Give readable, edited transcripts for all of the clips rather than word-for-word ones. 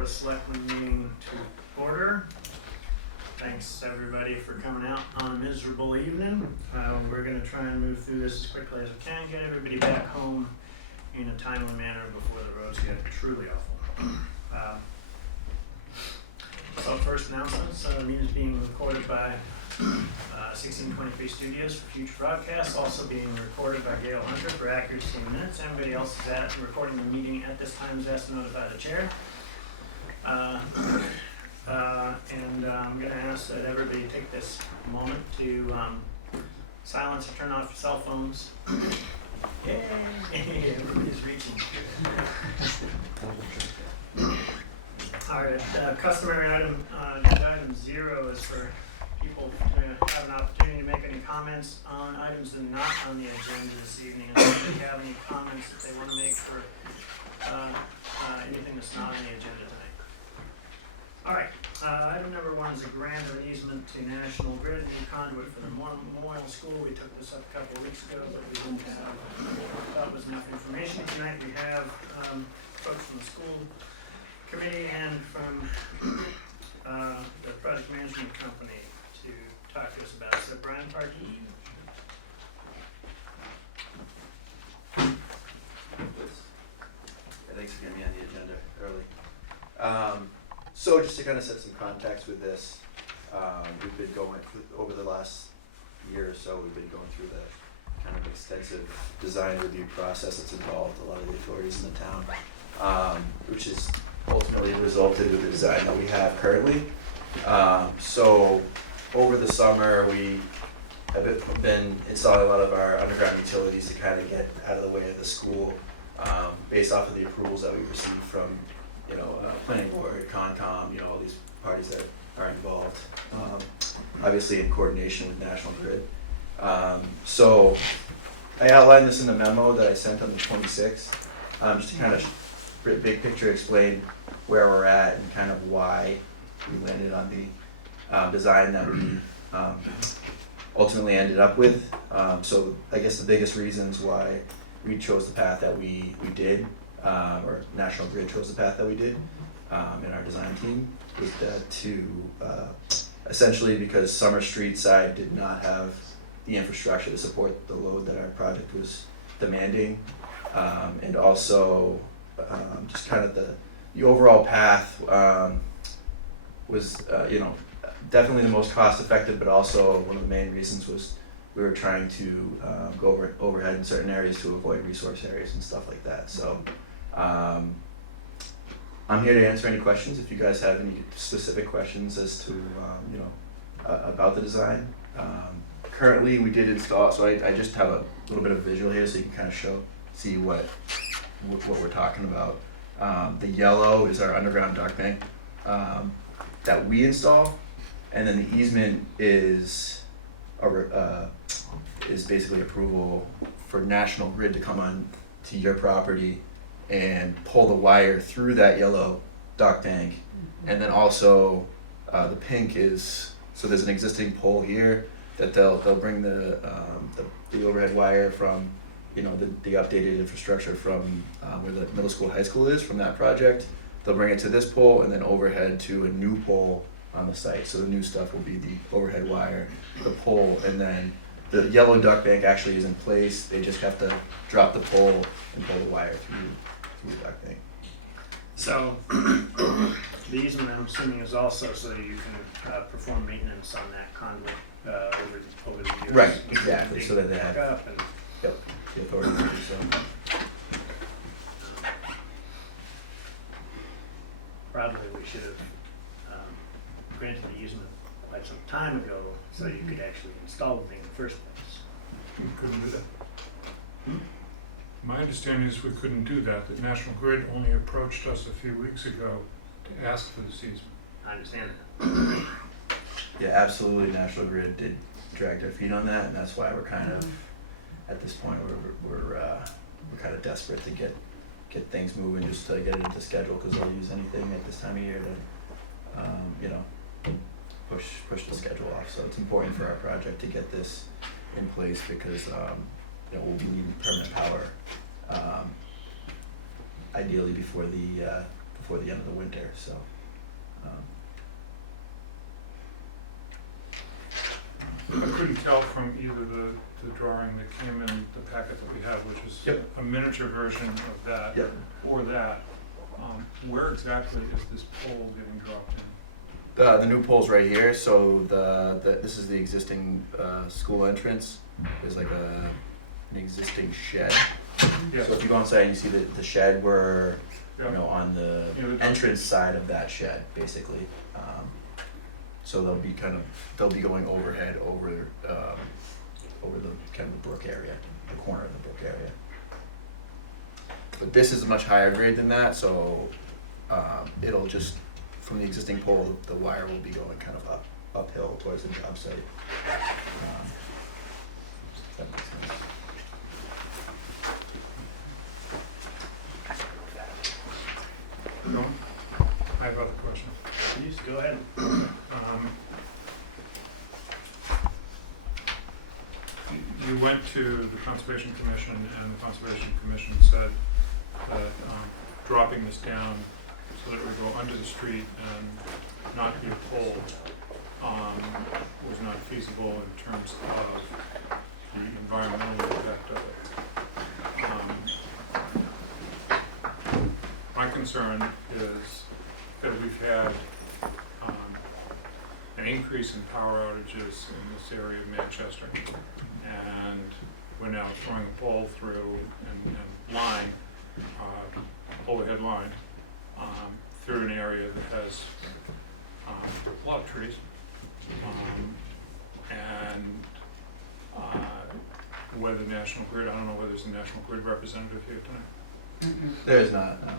Board of Selectmen meeting to order. Thanks everybody for coming out on a miserable evening. We're going to try and move through this as quickly as we can, get everybody back home in a timely manner before the roads get truly awful. So first announcements, the meeting is being recorded by 1623 Studios for future broadcasts, also being recorded by Gail Hunter for accuracy in minutes. Anybody else is at recording the meeting at this time is asked to notify the chair. And I'm going to ask that everybody take this moment to silence or turn off your cell phones. Yay! Everybody's reaching. All right, customary item, item 0 is for people to have an opportunity to make any comments on items that are not on the agenda this evening. And if they have any comments that they want to make for anything that's not on the agenda tonight. All right, item number 1 is a grant of an easement to National Grid, new conduit for the Memorial School. We took this up a couple of weeks ago, but we didn't have, thought was enough information. Tonight we have folks from the school committee and from the project management company to talk to us about it. So Brian Parkey. Thanks for getting me on the agenda early. So just to kind of set some context with this, we've been going over the last year or so, we've been going through the kind of extensive design review process that's involved a lot of the authorities in the town, which has ultimately resulted in the design that we have currently. So over the summer, we have been installing a lot of our underground utilities to kind of get out of the way of the school, based off of the approvals that we received from, planning board, Concom, all these parties that are involved, obviously in coordination with National Grid. So I outlined this in the memo that I sent on the 26th, just to kind of big picture explain where we're at and kind of why we landed on the design that we ultimately ended up with. So I guess the biggest reasons why we chose the path that we did, or National Grid chose the path that we did in our design team, was that to essentially because Summer Street side did not have the infrastructure to support the load that our project was demanding, and also just kind of the overall path was definitely the most cost effective, but also one of the main reasons was we were trying to go overhead in certain areas to avoid resource areas and stuff like that. So I'm here to answer any questions if you guys have any specific questions as to about the design. Currently we did install, so I just have a little bit of visual here so you can kind of see what we're talking about. The yellow is our underground duct bank that we install, and then the easement is basically approval for National Grid to come on to your property and pull the wire through that yellow duct bank. And then also the pink is, so there's an existing pole here that they'll bring the overhead wire from the updated infrastructure from where the middle school, high school is, from that project. They'll bring it to this pole and then overhead to a new pole on the site. So the new stuff will be the overhead wire, the pole, and then the yellow duct bank actually is in place. They just have to drop the pole and pull the wire through the duct bank. So the easement, I'm assuming, is also so you can perform maintenance on that conduit over the years. Right, exactly. So that they have up and the authority to do so. probably we should have granted the easement quite some time ago so you could actually install the thing in the first place. We couldn't do that. My understanding is we couldn't do that National Grid only approached us a few weeks ago to ask for this easement. I understand that. Yeah, absolutely. National Grid did drag their feet on that, and that's why we're kind of at this point we're kind of desperate to get things moving, just to get it into schedule, because they'll use anything at this time of year to push the schedule off. So it's important for our project to get this in place because we'll be needing permanent power ideally before the before the end of the winter, so. I couldn't tell from either the drawing that came in the packet that we had, which is Yep. a miniature version of that, Yep. or that, where exactly is this pole getting dropped in? The new pole's right here, so this is the existing school entrance. There's like an existing shed. Yes. So if you go inside and you see the shed, we're Yeah. you know on the Yeah, the- entrance side of that shed, basically. So they'll be going overhead over the kind of the brook area, the corner of the brook area. But this is a much higher grade than that, so it'll just, from the existing pole, the wire will be going kind of uphill towards the job site. If that makes sense. No? I have other questions. Please, go ahead. You went to the Conservation Commission, and the Conservation Commission said that dropping this down so that it would go under the street and not be a pole was not feasible in terms of the environmental impact of it. My concern is that we've had an increase in power outages in this area of Manchester, and we're now throwing a pole through and line, overhead line, through an area that has a lot of trees, and whether National Grid, I don't know whether there's a National Grid representative here tonight. There is not, no.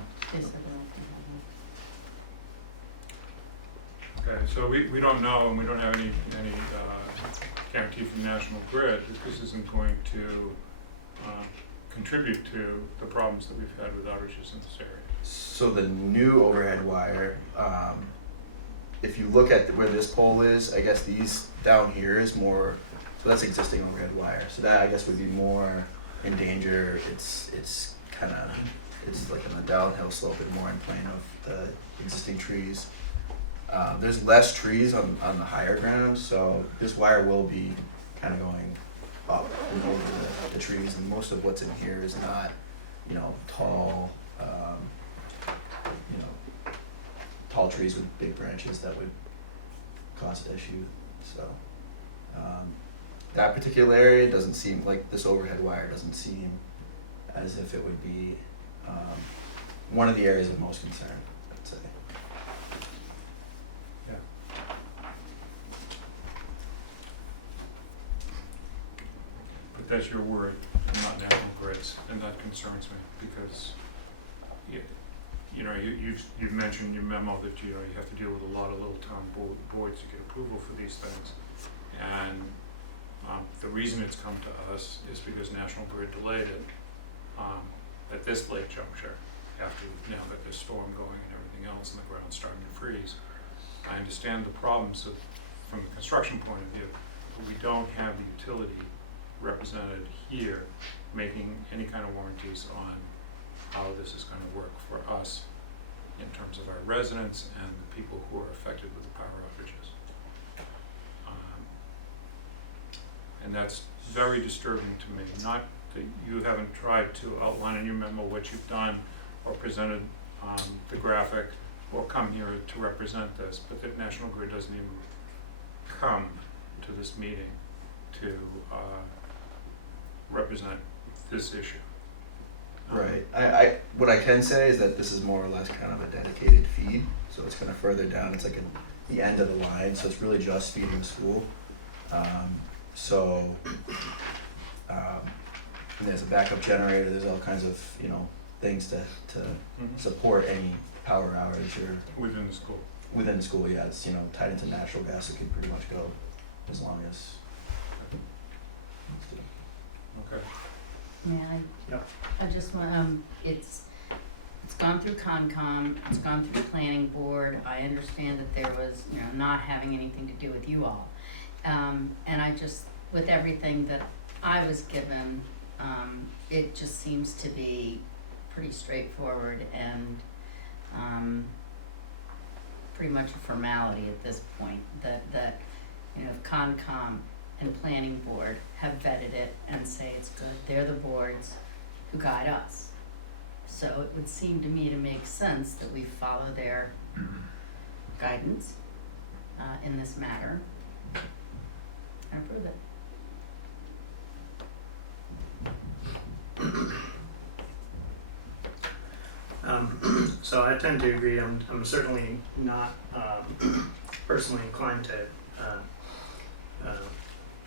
Okay, so we don't know, and we don't have any guarantee from National Grid that this isn't going to contribute to the problems that we've had with outages in this area. So the new overhead wire, if you look at where this pole is, I guess these down here is more, so that's existing overhead wire. So that I guess would be more in danger. It's like on a downhill slope and more in plane of the existing trees. There's less trees on the higher ground, so this wire will be kind of going up and over the trees, and most of what's in here is not, tall, tall trees with big branches that would cause an issue. So that particular area doesn't seem like this overhead wire doesn't seem as if it would be one of the areas of most concern, I'd say. But that's your word, and not National Grid's, and that concerns me, because you've mentioned in your memo that you have to deal with a lot of little town boards to get approval for these things. And the reason it's come to us is because National Grid delayed it at this late juncture, after we've now got this storm going and everything else, and the ground's starting to freeze. I understand the problems from the construction point of view, but we don't have the utility represented here making any kind of warranties on how this is going to work for us in terms of our residents and the people who are affected with the power outages. And that's very disturbing to me. Not that you haven't tried to outline in your memo what you've done or presented the graphic or come here to represent this, but that National Grid doesn't even come to this meeting to represent this issue. Right. I what I can say is that this is more or less kind of a dedicated feed, so it's kind of further down. It's like the end of the line, so it's really just feeding the school. And there's a backup generator. There's all kinds of things to support any power outage or Within the school. within the school. Yeah, it's tied into natural gas. It could pretty much go as long as. Okay. Yeah, Yep. I just want, it's gone through Concom, it's gone through the planning board. I understand that there was, not having anything to do with you all. And I just, with everything that I was given, it just seems to be pretty straightforward, and pretty much a formality at this point, that, you know, if Concom and Planning Board have vetted it and say it's good, they're the boards who guide us. So it would seem to me to make sense that we follow their guidance, in this matter, and approve it. So I tend to agree. I'm certainly not personally inclined to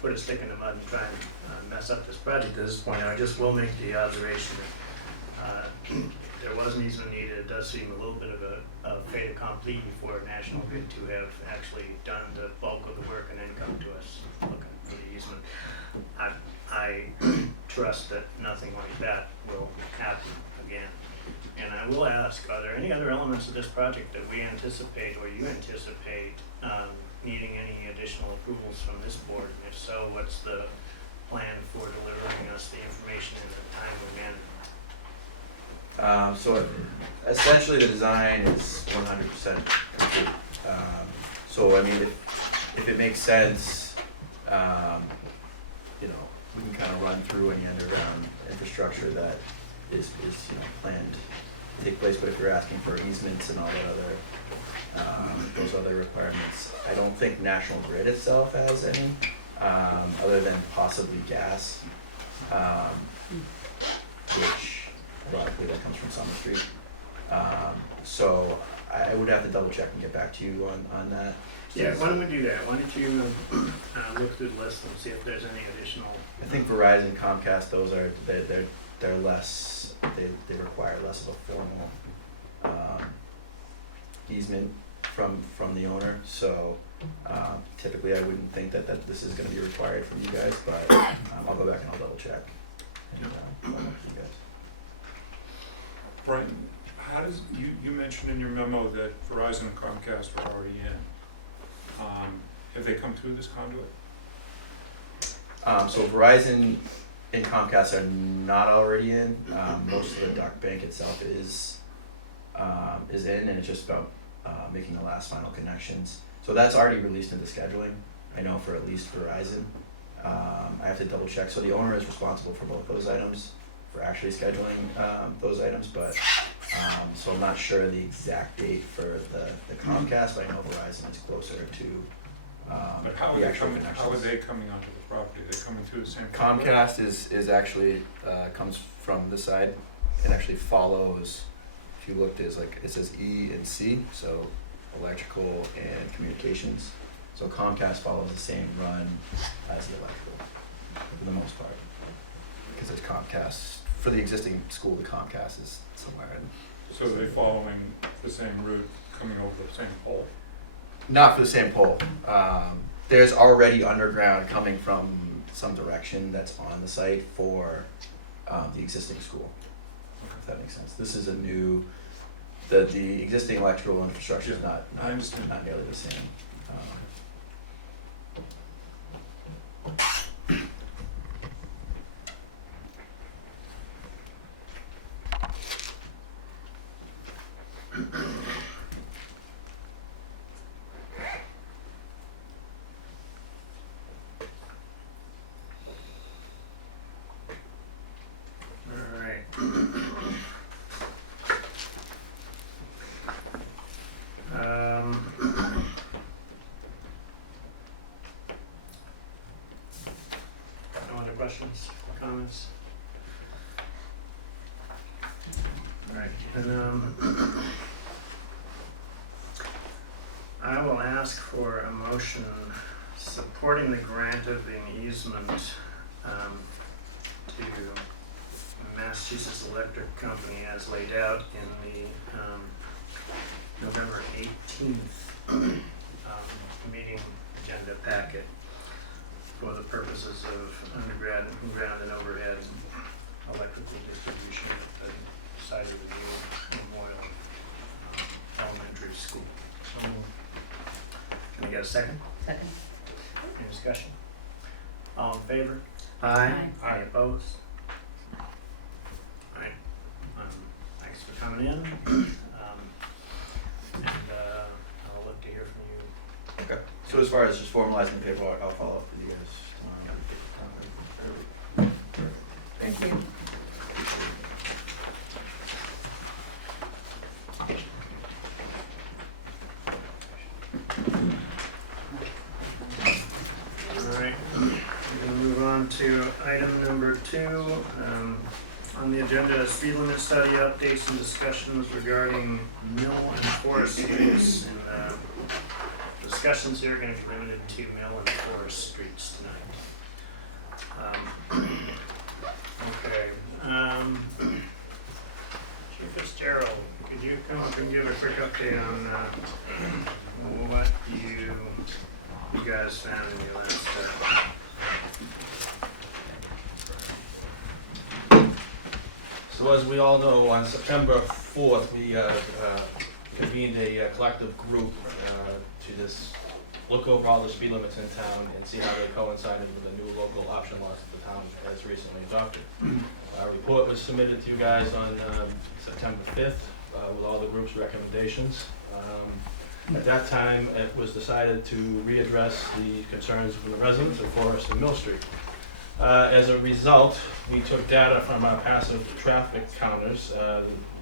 put a stick in the mud and try and mess up this project at this point. I just will make the observation that there was an easement needed. It does seem a little bit of a fait accompli for National Grid to have actually done the bulk of the work and then come to us looking for the easement. I trust that nothing like that will happen again. And I will ask, are there any other elements of this project that we anticipate or you anticipate needing any additional approvals from this board? And if so, what's the plan for delivering us the information in a timely manner? So essentially the design is 100% complete. So I mean, if it makes sense, you know, we can kind of run through any underground infrastructure that is you know, planned to take place. But if you're asking for easements and all that other, those other requirements, I don't think National Grid itself has any, other than possibly gas, which ironically that comes from Summer Street. So I would have to double check and get back to you on that. Yeah, why don't we do that? Why don't you look through the list and see if there's any additional. I think Verizon, Comcast, those are they're less, they require less of a formal easement from the owner. So typically I wouldn't think that this is going to be required from you guys, but I'll go back and I'll double check and follow up with you guys. Brian, how does, you mentioned in your memo that Verizon and Comcast are already in. Have they come through this conduit? So Verizon and Comcast are not already in. Most of the duct bank itself is in, and it's just about making the last final connections. So that's already released into scheduling, I know, for at least Verizon. I have to double check. So the owner is responsible for both those items, for actually scheduling those items, but so I'm not sure the exact date for the Comcast, but I know Verizon is closer to But how are the they actual coming, how are connections. they coming onto the property? They're coming through the same. Comcast is actually comes from the side. It actually follows. If you look, there's like it says E and C, so electrical and communications. So Comcast follows the same run as the electrical for the most part, because it's Comcast for the existing school. The Comcast is somewhere in. So they're following the same route, coming over the same pole? Not for the same pole. There's already underground coming from some direction that's on the site for the existing school, if that makes sense. This is a new, the existing electrical infrastructure is I not understand. not nearly the same. No other questions, comments? All right, and I will ask for a motion supporting the grant of an easement to Massachusetts Electric Company as laid out in the November 18th meeting agenda packet for the purposes of underground and overhead electrical distribution at the site of the new Memorial Elementary School. So, can I get a second? Second. Any discussion? All in favor? Aye. Any opposed? Alright, thanks for coming in. So as far as just formalizing the paperwork, I'll follow up with you guys tomorrow. Thank you. Alright, we're gonna move on to item number 2. On the agenda, speed limit study updates and discussions regarding mill and forest streets. And discussions here are gonna be limited to mill and forest streets tonight. Okay, Chief Fitzgerald, could you come up and give a quick update on what you guys found in your last So as we all know, on September 4th, we convened a collective group to just look over all the speed limits in town and see how they coincided with the new local option laws that the town has recently adopted. Our report was submitted to you guys on September 5th with all the group's recommendations. At that time, it was decided to readdress the concerns from the residents of Forest and Mill Street. As a result, we took data from our passive traffic counters.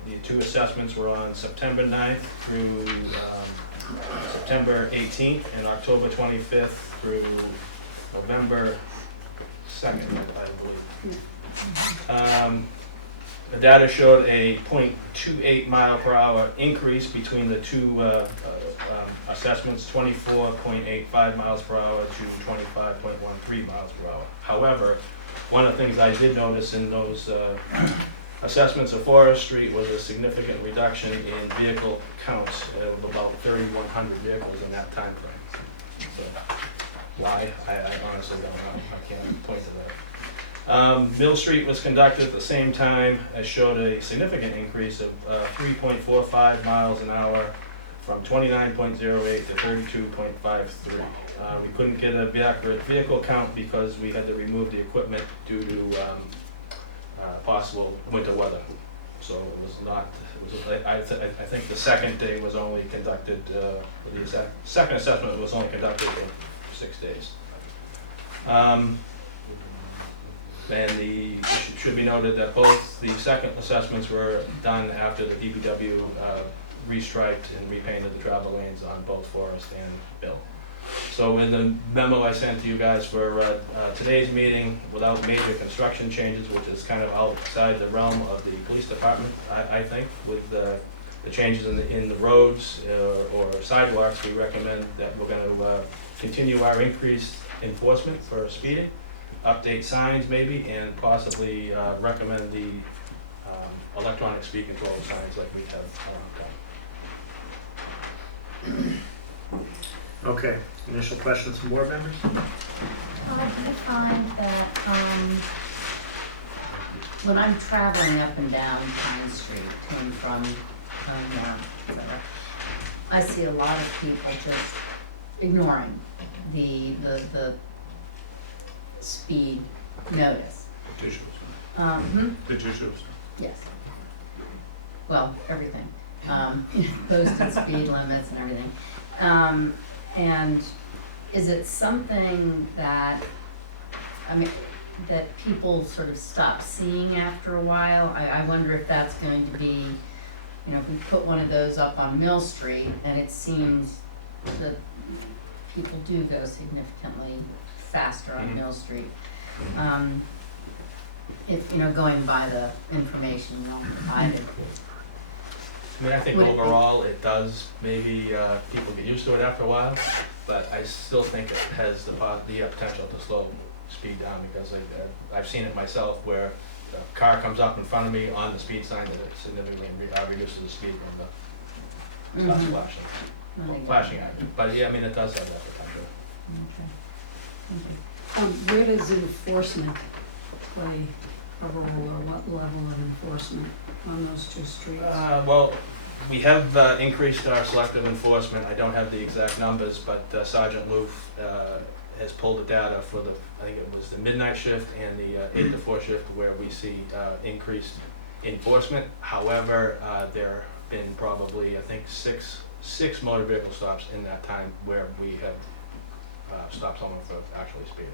The 2 assessments were on September 9th through September 18th and October 25th through November 2nd, I believe. The data showed a 0.28 mile per hour increase between the 2 assessments, 24.85 miles per hour to 25.13 miles per hour. However, one of the things I did notice in those assessments of Forest Street was a significant reduction in vehicle counts of about 3,100 vehicles in that time frame. So, why? I honestly don't know. I can't point to that. Mill Street was conducted at the same time. It showed a significant increase of 3.45 miles an hour from 29.08 to 32.53. We couldn't get a accurate vehicle count because we had to remove the equipment due to possible winter weather. So it was not, I think the second day was only conducted, the second assessment was only conducted in 6 days. And it should be noted that both the second assessments were done after the DPW restriped and repainted the travel lanes on both Forest and Bill. So in the memo I sent to you guys for today's meeting, without major construction changes, which is kind of outside the realm of the police department, I think, with the changes in the roads or sidewalks, we recommend that we're going to continue our increased enforcement for speeding, update signs maybe, and possibly recommend the electronic speed control signs like we have around town. Okay, initial questions from board members? I find that when I'm traveling up and down Pine Street, to and from etc., I see a lot of people just ignoring the speed notice. Petitions. Yes. Well, everything. Posted speed limits and everything. And is it something that, that people sort of stop seeing after a while? I wonder if that's going to be, if we put one of those up on Mill Street, and it seems that people do go significantly faster on Mill Street. If, going by the information provided. I think overall it does, maybe people get used to it after a while, but I still think it has the potential to slow speed down, because I've seen it myself where the car comes up in front of me on the speed sign that it significantly reduces the speed when the stops flashing at me. But yeah, it does have that potential. Okay. Where does enforcement play a role, or what level of enforcement on those 2 streets? Well, we have increased our selective enforcement. I don't have the exact numbers, but Sergeant Loof has pulled the data for I think it was the midnight shift and the 8 to 4 shift, where we see increased enforcement. However, there have been probably, I think, six motor vehicle stops in that time where we have stop someone for actually speeding.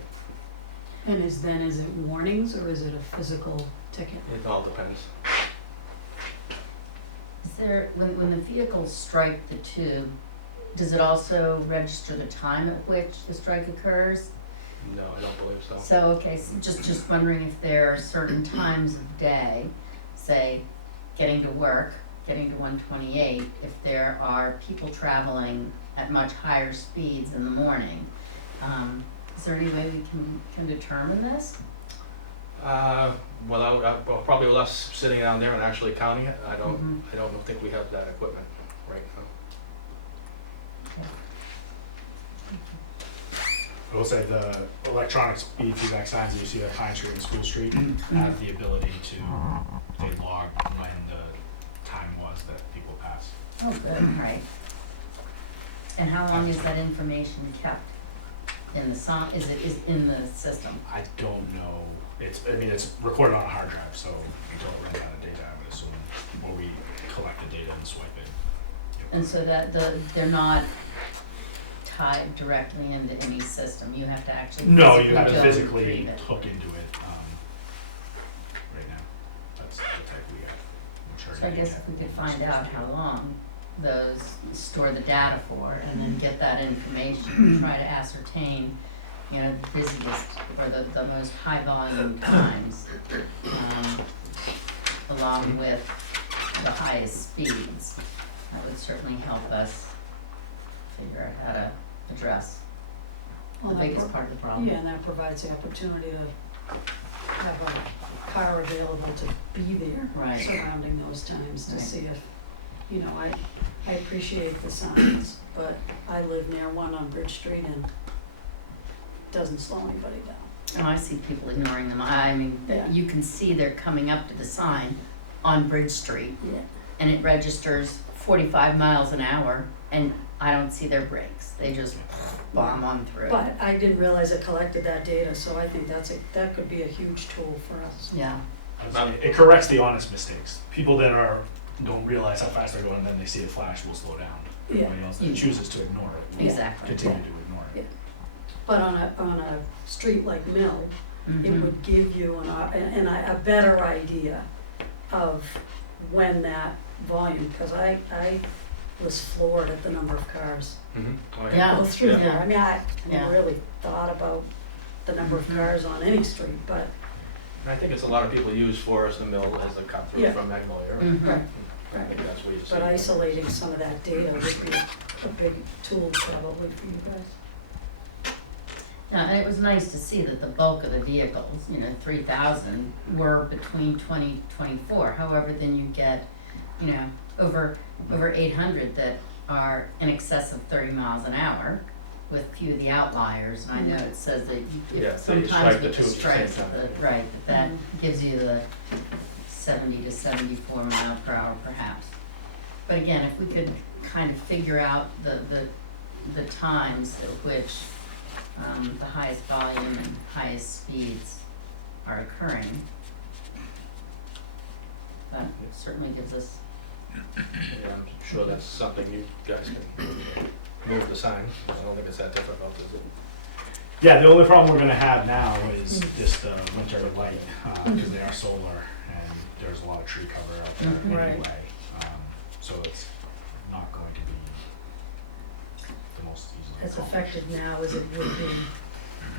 And is it warnings or is it a physical ticket? It all depends. Is there, when the vehicles strike the tube, does it also register the time at which the strike occurs? No, I don't believe so. So, okay, so just wondering if there are certain times of day, say, getting to work, getting to 128, if there are people traveling at much higher speeds in the morning. Is there any way we can determine this? Well, probably with us sitting down there and actually counting it, I don't Mhm. think we have that equipment right now. I will say the electronic speed feedback signs that you see at Pine Street and School Street have the ability to, they log when the time was that people passed. Oh, good, right. And how long is that information kept in the is in the system? I don't know, it's recorded on a hard drive, so we don't run out of data, I would assume, or we collect the data and swipe it. And so that they're not tied directly into any system, you have to actually No, you physically have go to and physically retrieve it. hook into it, right now. That's the type we have. I'm sure So I you guess can if we could get find from out School how Street. long those store the data for, and then get that information, try to ascertain, you know, the busiest or the most high volume times, along with the highest speeds. That would certainly help us figure out how to address the Well, that biggest part of the problem. Yeah, and that provides the opportunity to have a car available to be there Right. surrounding those times to Right. see if, you know, I appreciate the signs, but I live near one on Bridge Street and it doesn't slow anybody down. Oh, I see people ignoring them. I mean, Yeah. you can see they're coming up to the sign on Bridge Street, Yeah. and it registers 45 miles an hour, and I don't see their brakes. They just bomb on through. But I didn't realize it collected that data, so I think that could be a huge tool for us. Yeah, It corrects the honest mistakes. People that don't realize how fast they're going, and then they see a flash will slow down. Yeah. Everybody else Yeah. that chooses to ignore it will exactly. continue to ignore it. But on a street like Mill, it Mhm. would give you a better idea of when that volume, because I was floored at the number of cars Oh, Yeah. go through Yeah. there. I mean, I Yeah. never really thought about the number of Mhm. cars on any street, but, And I think it's a lot of people use Forest and Mill as a cut through Yeah. from Magnolia. Mhm. right, I think that's where you see but it. isolating some of that data would be a big tool probably for you guys. Yeah, and it was nice to see that the bulk of the vehicles, 3,000, were between 20, 24. However, then you get, over 800 that are in excess of 30 miles an hour, with few of the outliers. And I know it says that Yeah, if so you sometimes strike the with the two at the strikes same of time. the, right, that gives you the 70 to 74 mile per hour perhaps. But again, if we could kind of figure out the times at which the highest volume and highest speeds are occurring, that certainly gives us, Yeah, I'm sure that's something you guys can move the sign. I don't think it's that difficult, is it? Yeah, the only problem we're gonna have now is just the winter light, because they are solar and there's a lot of tree cover out there Mhm. Right. anyway. So it's not going to be the most easily As accomplished. effective now as it would be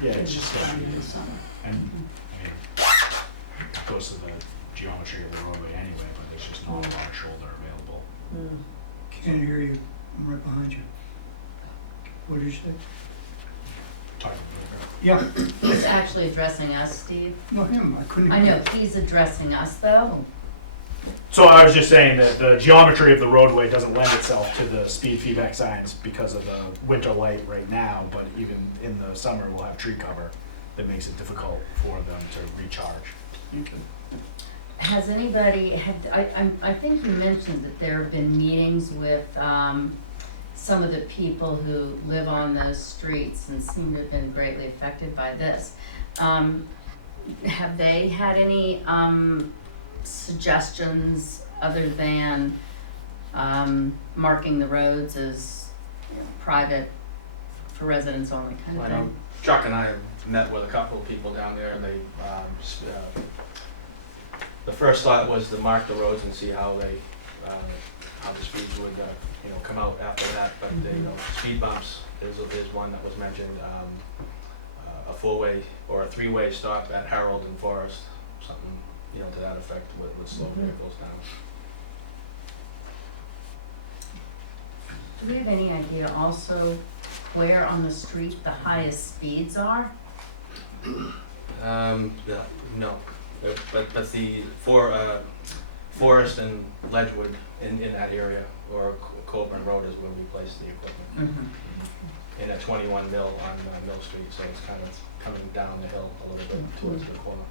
Yeah, in it's the just spring gonna and be, the summer. and, I mean, it goes to the geometry of the roadway anyway, but there's just not a lot of shoulder available. Mm. Can't hear you, I'm right behind you. What did you say? Talking Yeah, he's actually addressing us, Steve. no, him, I couldn't. I know, he's addressing us though. So I was just saying that the geometry of the roadway doesn't lend itself to the speed feedback signs because of the winter light right now, but even in the summer, we'll have tree cover that makes it difficult for them to recharge. Has anybody, I think you mentioned that there have been meetings with, some of the people who live on those streets and seem to have been greatly affected by this. Have they had any, suggestions other than, marking the roads as, private for residents only kind I of know thing? Chuck and I have met with a couple of people down there, and they, the first thought was to mark the roads and see how they, how the speeds would, come out after that, but they, speed bumps is one that was mentioned, a four-way or a three-way stop at Harold and Forest, something, to that effect would slow vehicles down. Do we have any idea also where on the street the highest speeds are? No, but the Forest and Ledgewood in that area, or Coburn Road is where we place the equipment. Mm-hmm. In a 21 mil on Mill Street, so it's kind of coming down the hill a little bit towards the corner.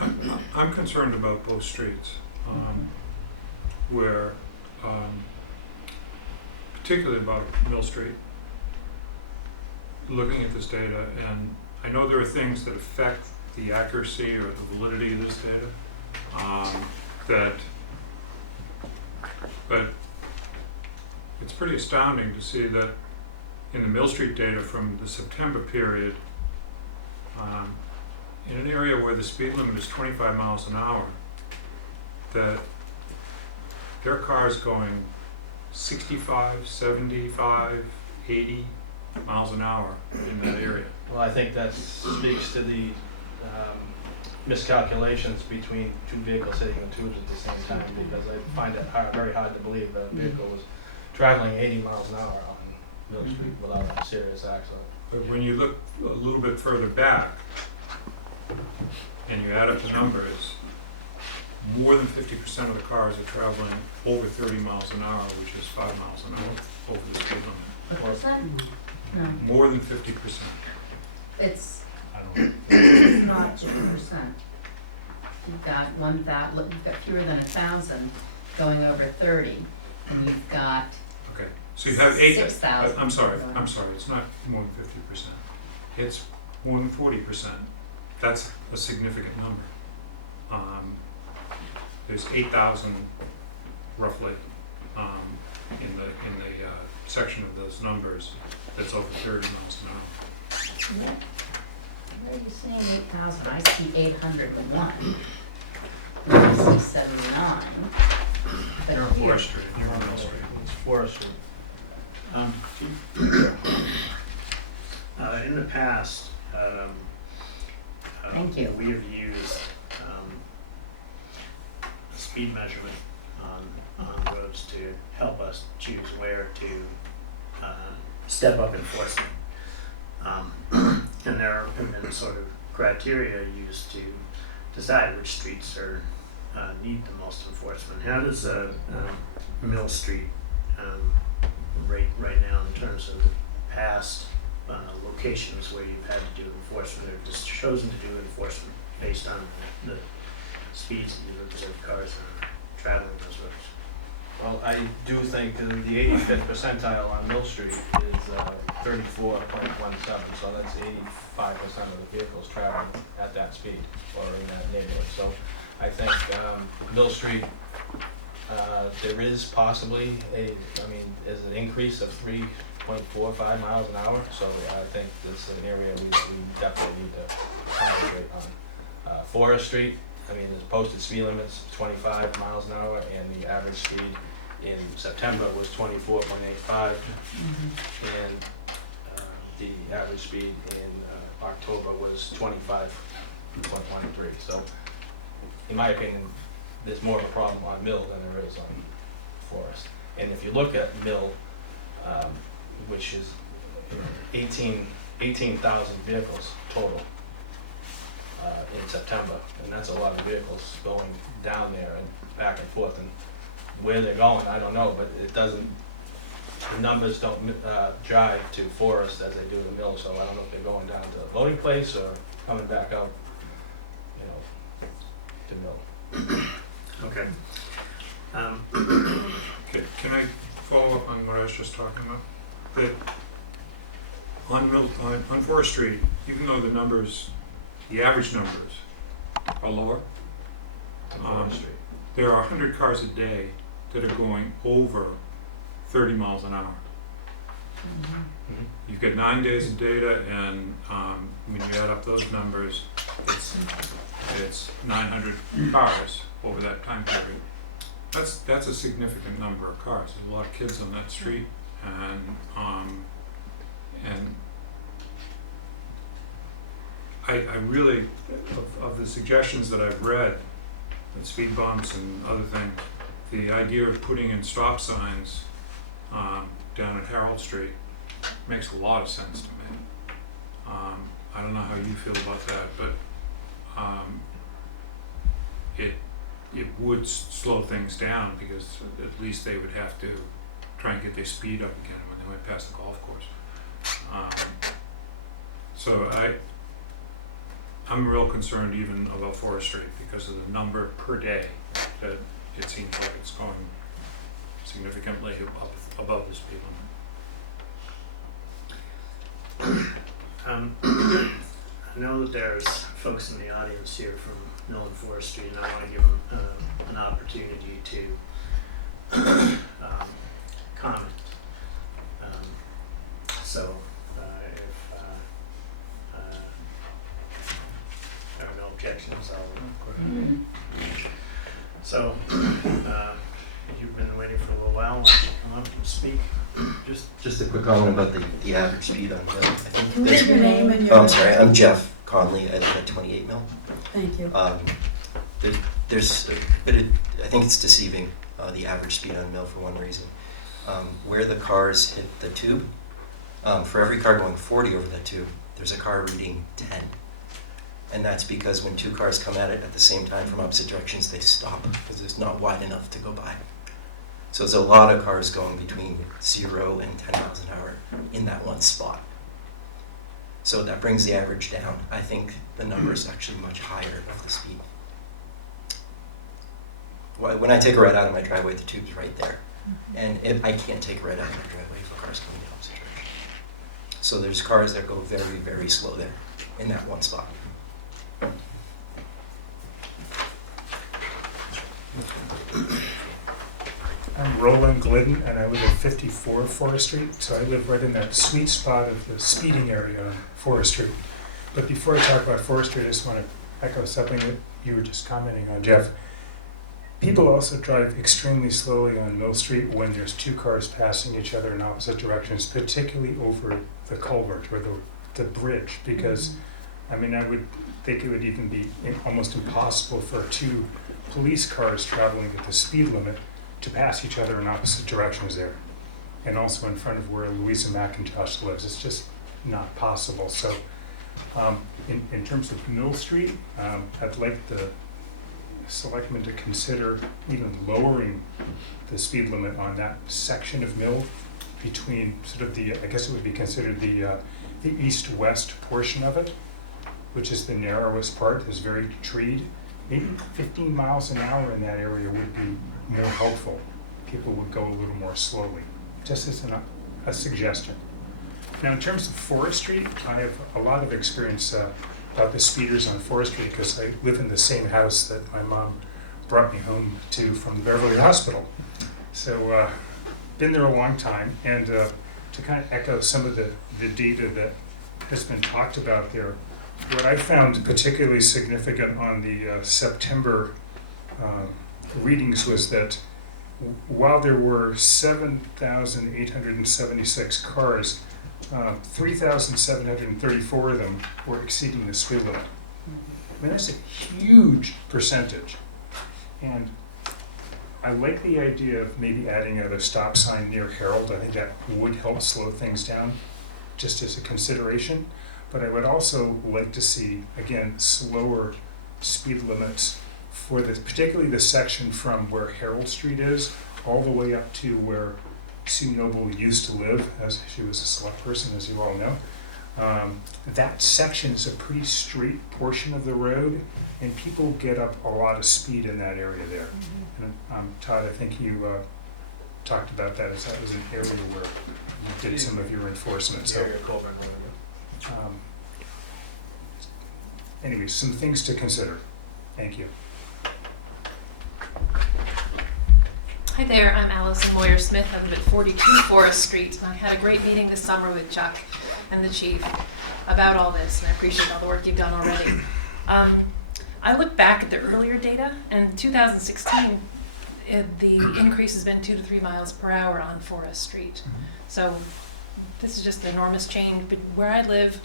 Yeah. I'm concerned about both streets, where, particularly about Mill Street, looking at this data, and I know there are things that affect the accuracy or the validity of this data, but it's pretty astounding to see that in the Mill Street data from the September period, in an area where the speed limit is 25 miles an hour, that there are cars going 65, 75, 80 miles an hour in that area. Well, I think that speaks to the miscalculations between two vehicles hitting the tubes at the same time, because I find it very hard to believe that a vehicle was traveling 80 miles an hour on Mill Street without a serious accident. But when you look a little bit further back and you add up the numbers, more than 50% of the cars are traveling over 30 miles an hour, which is 5 miles an hour over the speed limit. What was that? No, More than 50%. it's I don't know. it's not 50%. You've got you've got fewer than 1,000 going over 30, and you've got Okay, so you have 8. 6,000. I'm sorry, it's not more than 50%. It's more than 40%. That's a significant number. There's 8,000 roughly in the section of those numbers that's over 30 miles an hour. Yeah. Where are you seeing 8,000? I see 801. I see 79. But You're on here- Forest Street, you're on Mill Street. It's Forest Street. In the past, Thank you. we have used speed measurement on roads to help us choose where to step up enforcement. And there have been sort of criteria used to decide which streets need the most enforcement. How does Mill Street rate right now in terms of the past locations where you've had to do enforcement, or just chosen to do enforcement based on the speeds that you've observed cars traveling those roads? Well, I do think the 85th percentile on Mill Street is 34.17, so that's 85% of the vehicles traveling at that speed or in that neighborhood. So I think Mill Street, there is possibly is an increase of 3.45 miles an hour. So I think this is an area we definitely need to concentrate on. Forest Street, there's posted speed limits 25 miles an hour, and the average speed in September was 24.85, and the average speed in October was 25.13. So, in my opinion, there's more of a problem on Mill than there is on Forest. And if you look at Mill, which is 18,000 vehicles total in September, and that's a lot of vehicles going down there and back and forth, and where they're going, I don't know, but it doesn't, the numbers don't jive to Forest as they do to Mill, so I don't know if they're going down to the voting place or coming back out, to Mill. Okay. Okay, can I follow up on what I was just talking about? That on Forest Street, even though the numbers, the average numbers are lower, On Forest Street. there are 100 cars a day that are going over 30 miles an hour. You've got 9 days of data, and when you add up those numbers, it's 900 cars over that time period. That's a significant number of cars. There's a lot of kids on that street, and I really, of the suggestions that I've read, and speed bumps and other things, the idea of putting in stop signs down at Harold Street makes a lot of sense to me. I don't know how you feel about that, but it would slow things down, because at least they would have to try and get their speed up again when they went past the golf course. So I'm real concerned even about Forest Street because of the number per day that it seems like it's going significantly above the speed limit. I know that there's folks in the audience here from Mill and Forest Street, and I want to give them an opportunity to comment. So if there are no objections, I'll. So you've been waiting for a little while. Why don't you come up and speak? Just a quick comment about the average speed on Mill. I think Can we there's- get your name and your? Oh, I'm sorry, I'm Jeff Conley, I live at 28 Mill. Thank you. There's a bit of, I think it's deceiving, the average speed on Mill for one reason. Where the cars hit the tube, for every car going 40 over that tube, there's a car reading 10. And that's because when two cars come at it at the same time from opposite directions, they stop because it's not wide enough to go by. So there's a lot of cars going between 0 and 10 miles an hour in that one spot. So that brings the average down. I think the number is actually much higher of the speed. When I take a right out of my driveway, the tube's right there. And I can't take a right out of my driveway for cars coming the opposite direction. So there's cars that go very, very slow there in that one spot. I'm Roland Glidden, and I live at 54 Forest Street, so I live right in that sweet spot of the speeding area on Forest Street. But before I talk about Forest Street, I just want to echo something that you were just commenting on, Jeff. People also drive extremely slowly on Mill Street when there's two cars passing each other in opposite directions, particularly over the culvert or the bridge, because I mean, I would think it would even be almost impossible for two police cars traveling at the speed limit to pass each other in opposite directions there. And also in front of where Louisa McIntosh lives. It's just not possible. So in terms of Mill Street, I'd like the Selectmen to consider even lowering the speed limit on that section of Mill between sort of the, I guess it would be considered the east-west portion of it, which is the narrowest part, is very treed. Maybe 15 miles an hour in that area would be more helpful. People would go a little more slowly, just as a suggestion. Now, in terms of Forest Street, I have a lot of experience about the speeders on Forest Street because I live in the same house that my mom brought me home to from the Beverly Hospital. So, been there a long time, and to kind of echo some of the data that has been talked about there, what I found particularly significant on the September readings was that while there were 7,876 cars, 3,734 of them were exceeding the speed limit. I mean, that's a huge percentage. And I like the idea of maybe adding a stop sign near Harold. I think that would help slow things down, just as a consideration. But I would also like to see, again, slower speed limits for this, particularly the section from where Harold Street is, all the way up to where Sue Noble used to live, as she was a select person, as you all know. That section is a pretty straight portion of the road, and people get up a lot of speed in that area there. And Todd, I think you talked about that, as that was an area where you did some of your enforcement. So, anyway, some things to consider. Thank you. Hi there, I'm Allison Moyer Smith. I live at 42 Forest Street, and I had a great meeting this summer with Chuck and the chief about all this, and I appreciate all the work you've done already. I look back at the earlier data, and in 2016, the increase has been 2 to 3 miles per hour on Forest Street. So this is just an enormous change. But where I live,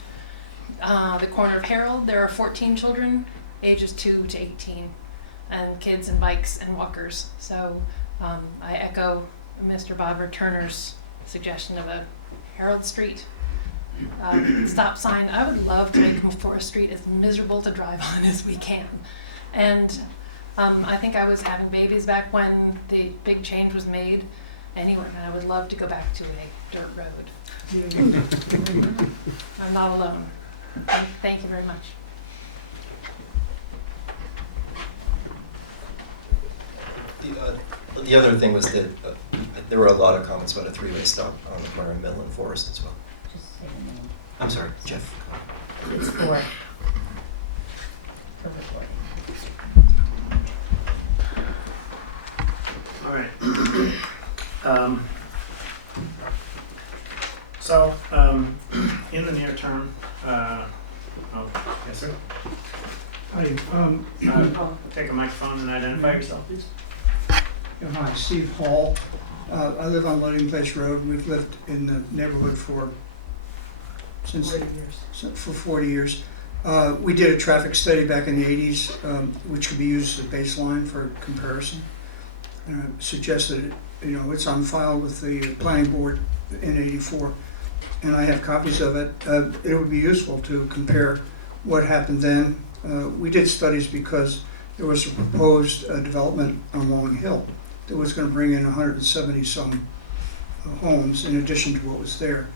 the corner of Harold, there are 14 children, ages 2 to 18, and kids and bikes and walkers. So I echo Mr. Bob Turner's suggestion of a Harold Street stop sign. I would love to make Forest Street as miserable to drive on as we can. And I think I was having babies back when the big change was made anywhere, and I would love to go back to a dirt road. I'm not alone. Thank you very much. The other thing was that there were a lot of comments about a three-way stop on the corner of Mill and Forest as well. Just say the name. I'm sorry, Jeff. It's for recording. All right. So, in the near term, oh, yes, sir. Hi, Take a microphone and identify yourself, please. yeah, hi, Steve Hall. I live on Loading Place Road. We've lived in the neighborhood for 40 years. We did a traffic study back in the 80s, which could be used as a baseline for comparison. Suggested, it's on file with the planning board in '84, and I have copies of it. It would be useful to compare what happened then. We did studies because there was a proposed development on Long Hill that was going to bring in 170 some homes in addition to what was there.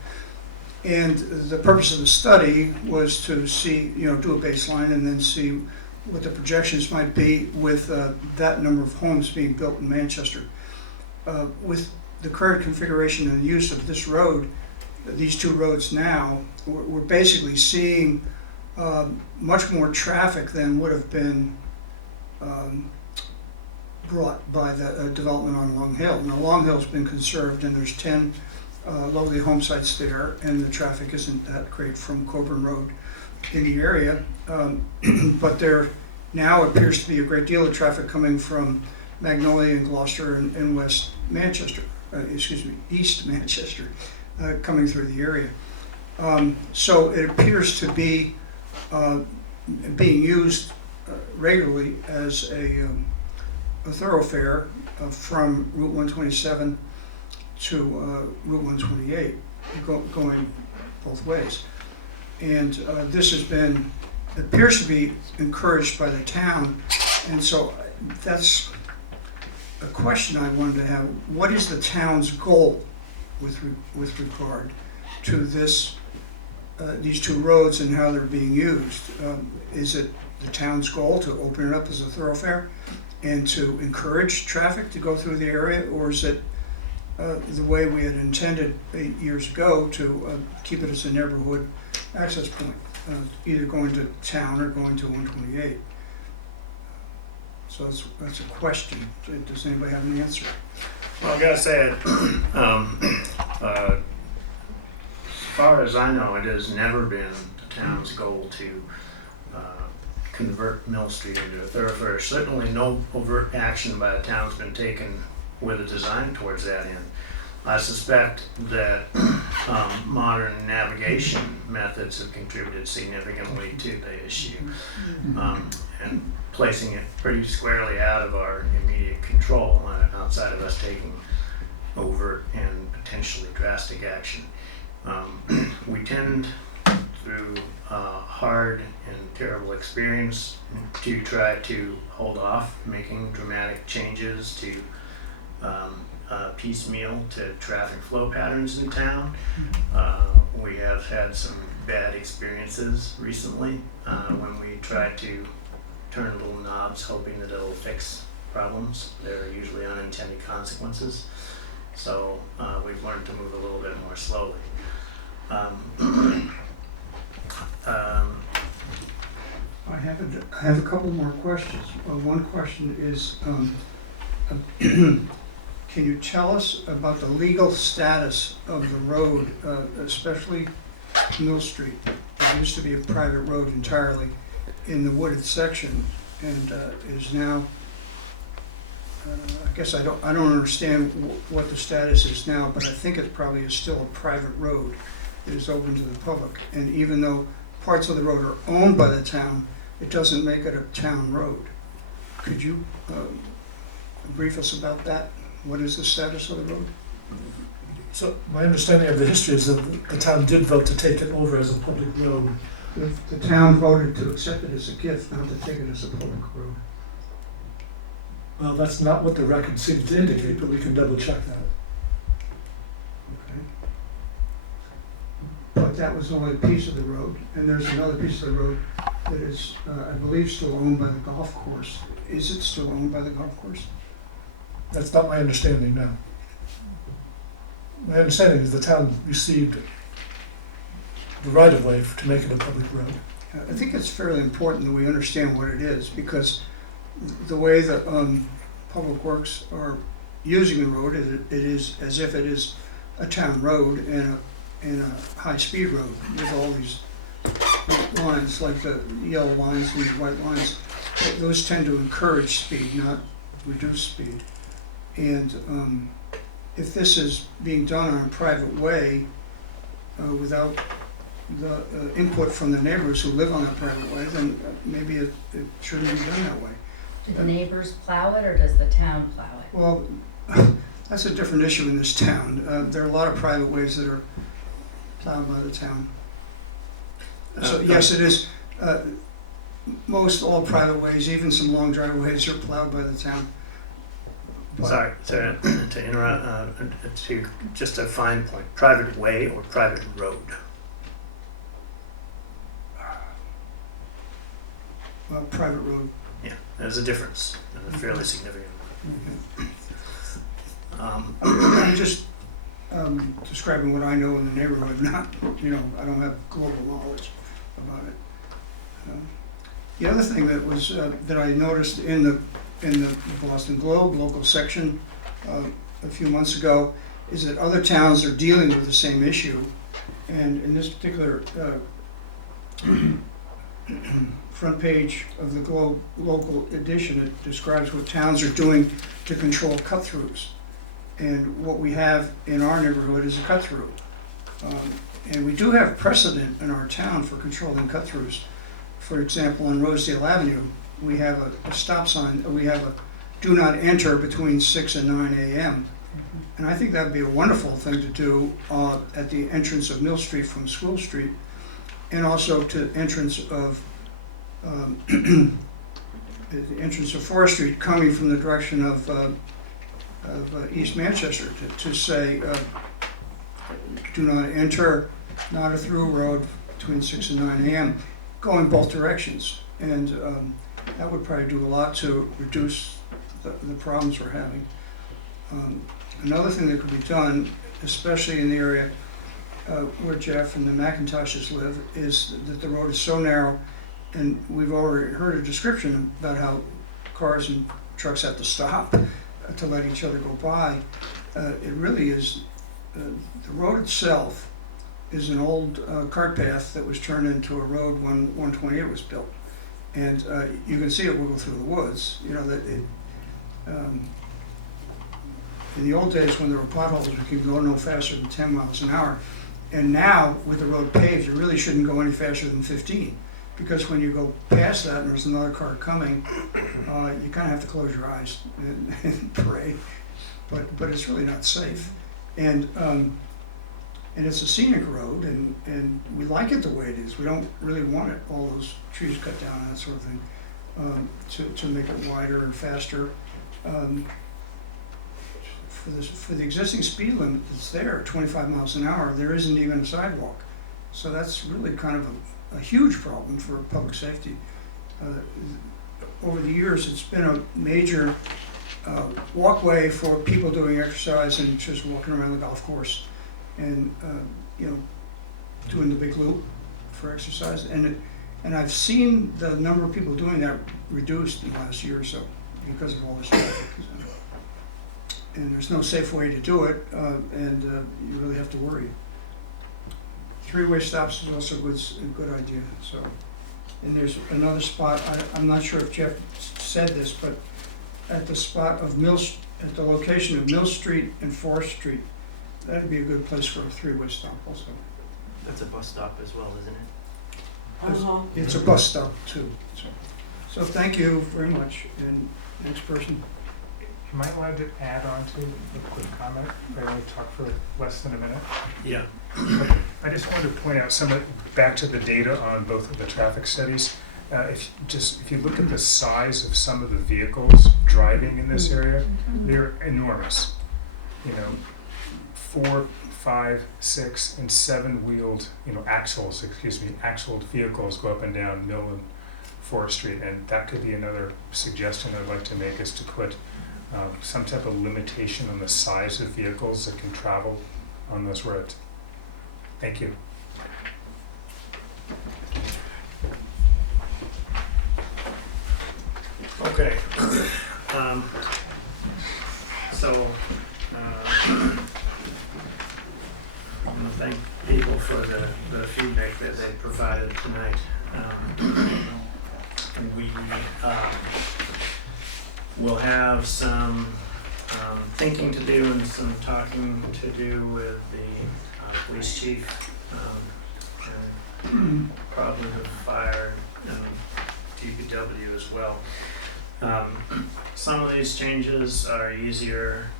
And the purpose of the study was to see, do a baseline and then see what the projections might be with that number of homes being built in Manchester. With the current configuration and use of this road, these two roads now, we're basically seeing much more traffic than would have been brought by the development on Long Hill. Now, Long Hill's been conserved, and there's 10 lowly home sites there, and the traffic isn't that great from Coburn Road in the area. But there now appears to be a great deal of traffic coming from Magnolia and Gloucester and West Manchester, East Manchester, coming through the area. So it appears to be being used regularly as a thoroughfare from Route 127 to Route 128, going both ways. And this appears to be encouraged by the town, and so that's a question I wanted to have. What is the town's goal with regard to these two roads and how they're being used? Is it the town's goal to open it up as a thoroughfare and to encourage traffic to go through the area, or is it the way we had intended 8 years ago to keep it as a neighborhood access point, either going to town or going to 128? So that's a question. Does anybody have an answer? Well, I gotta say, as far as I know, it has never been the town's goal to convert Mill Street into a thoroughfare. Certainly no overt action by the town's been taken with a design towards that end. I suspect that modern navigation methods have contributed significantly to the issue, and placing it pretty squarely out of our immediate control, outside of us taking overt and potentially drastic action. We tend, through hard and terrible experience, to try to hold off making dramatic changes to piecemeal to traffic flow patterns in town. We have had some bad experiences recently when we try to turn little knobs hoping that it'll fix problems. There are usually unintended consequences. So we've learned to move a little bit more slowly. I have a couple more questions. One question is, can you tell us about the legal status of the road, especially Mill Street? It used to be a private road entirely in the wooded section, and is now, I guess I don't understand what the status is now, but I think it probably is still a private road that is open to the public. And even though parts of the road are owned by the town, it doesn't make it a town road. Could you brief us about that? What is the status of the road? So my understanding of the history is that the town did vote to take it over as a public road. The town voted to accept it as a gift, not to take it as a public road. Well, that's not what the record seemed to indicate, but we can double check that. Okay. But that was only a piece of the road, and there's another piece of the road that is, I believe, still owned by the golf course. Is it still owned by the golf course? That's not my understanding now. My understanding is the town received the right of way to make it a public road. I think it's fairly important that we understand what it is, because the way that Public Works are using the road, it is as if it is a town road and a high-speed road with all these lines, like the yellow lines and the white lines. Those tend to encourage speed, not reduce speed. And if this is being done on a private way without the input from the neighbors who live on that private way, then maybe it shouldn't be done that way. Do the neighbors plow it, or does the town plow it? Well, that's a different issue in this town. There are a lot of private ways that are plowed by the town. So yes, it is. Most all private ways, even some long driveways, are plowed by the town. But Sorry, to interrupt, to just a fine point, private way or private road? private road. Yeah, there's a difference, and a fairly significant one. I'm just describing what I know in the neighborhood, not, I don't have global knowledge about it. The other thing that was, that I noticed in the Boston Globe local section a few months ago is that other towns are dealing with the same issue. And in this particular front page of the Globe local edition, it describes what towns are doing to control cut-throughs. And what we have in our neighborhood is a cut-through. And we do have precedent in our town for controlling cut-throughs. For example, on Rosedale Avenue, we have a stop sign, we have a do not enter between 6 and 9 a.m. And I think that'd be a wonderful thing to do at the entrance of Mill Street from School Street, and also to entrance of the entrance of Forest Street coming from the direction of East Manchester to say do not enter, not a through road between 6 and 9 a.m. going both directions. And that would probably do a lot to reduce the problems we're having. Another thing that could be done, especially in the area where Jeff and the McIntoshes live, is that the road is so narrow, and we've already heard a description about how cars and trucks have to stop to let each other go by. It really is, the road itself is an old cart path that was turned into a road when 128 was built. And you can see it wiggle through the woods. In the old days when there were potholes, we could go no faster than 10 miles an hour. And now, with the road paved, you really shouldn't go any faster than 15. Because when you go past that and there's another car coming, you kind of have to close your eyes and pray. But it's really not safe. And it's a scenic road, and we like it the way it is. We don't really want it, all those trees cut down and that sort of thing, to make it wider and faster. For the existing speed limit that's there, 25 miles an hour, there isn't even a sidewalk. So that's really kind of a huge problem for public safety. Over the years, it's been a major walkway for people doing exercise and just walking around the golf course and doing the big loop for exercise. And I've seen the number of people doing that reduced in the last year or so because of all this traffic. and there's no safe way to do it, and you really have to worry. Three-way stops is also a good idea, so. And there's another spot, I'm not sure if Jeff said this, but at the spot of at the location of Mill Street and Forest Street, that'd be a good place for a three-way stop also. That's a bus stop as well, isn't it? Uh-huh. It's a bus stop too, so thank you very much, and next person. Am I allowed to add on to a quick comment? If I only talk for less than a minute? Yeah. I just wanted to point out back to the data on both of the traffic studies. If you look at the size of some of the vehicles driving in this area, they're enormous. 4, 5, 6, and 7-wheeled, axled vehicles go up and down Mill and Forest Street, and that could be another suggestion I'd like to make, is to put some type of limitation on the size of vehicles that can travel on those roads. Thank you. Okay. So, I want to thank people for the feedback that they provided tonight. We will have some thinking to do and some talking to do with the police chief, and probably the fire and DPW as well. Some of these changes are easier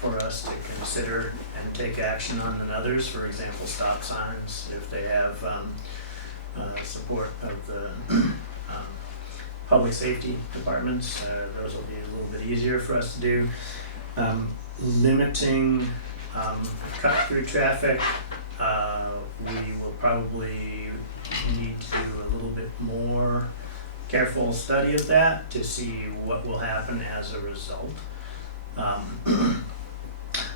for us to consider and take action on than others. For example, stop signs, if they have support of the public safety departments, those will be a little bit easier for us to do. Limiting cut-through traffic, we will probably need to do a little bit more careful study of that to see what will happen as a result.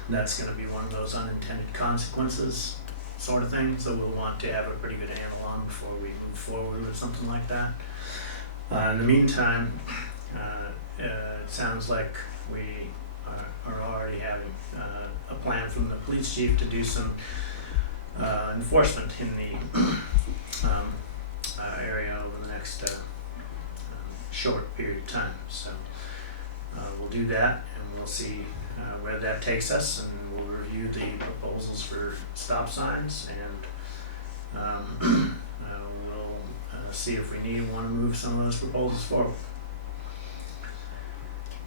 That's going to be one of those unintended consequences sort of thing, so we'll want to have a pretty good handle on before we move forward with something like that. In the meantime, it sounds like we are already having a plan from the police chief to do some enforcement in the area over the next short period of time. So we'll do that, and we'll see where that takes us, and we'll review the proposals for stop signs, and we'll see if we want to move some of those proposals forward.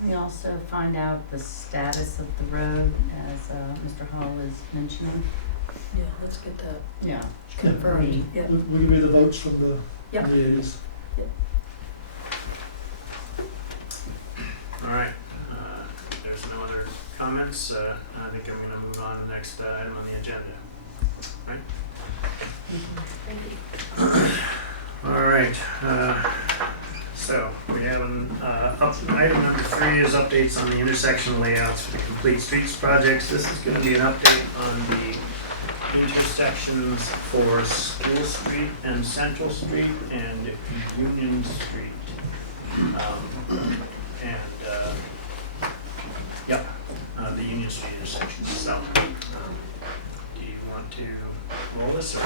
We also find out the status of the road, as Mr. Hall is mentioning. Yeah, let's get that Yeah. confirmed. Yeah. We'll give you the votes from the Yep. liaisons. All right, there's no other comments. I think I'm going to move on to the next item on the agenda. All right? Thank you. All right, so we have item number 3 is updates on the intersection layouts for the Complete Streets projects. This is going to be an update on the intersections for School Street and Central Street and Union Street. The Union Street intersection. So, do you want to roll this, or?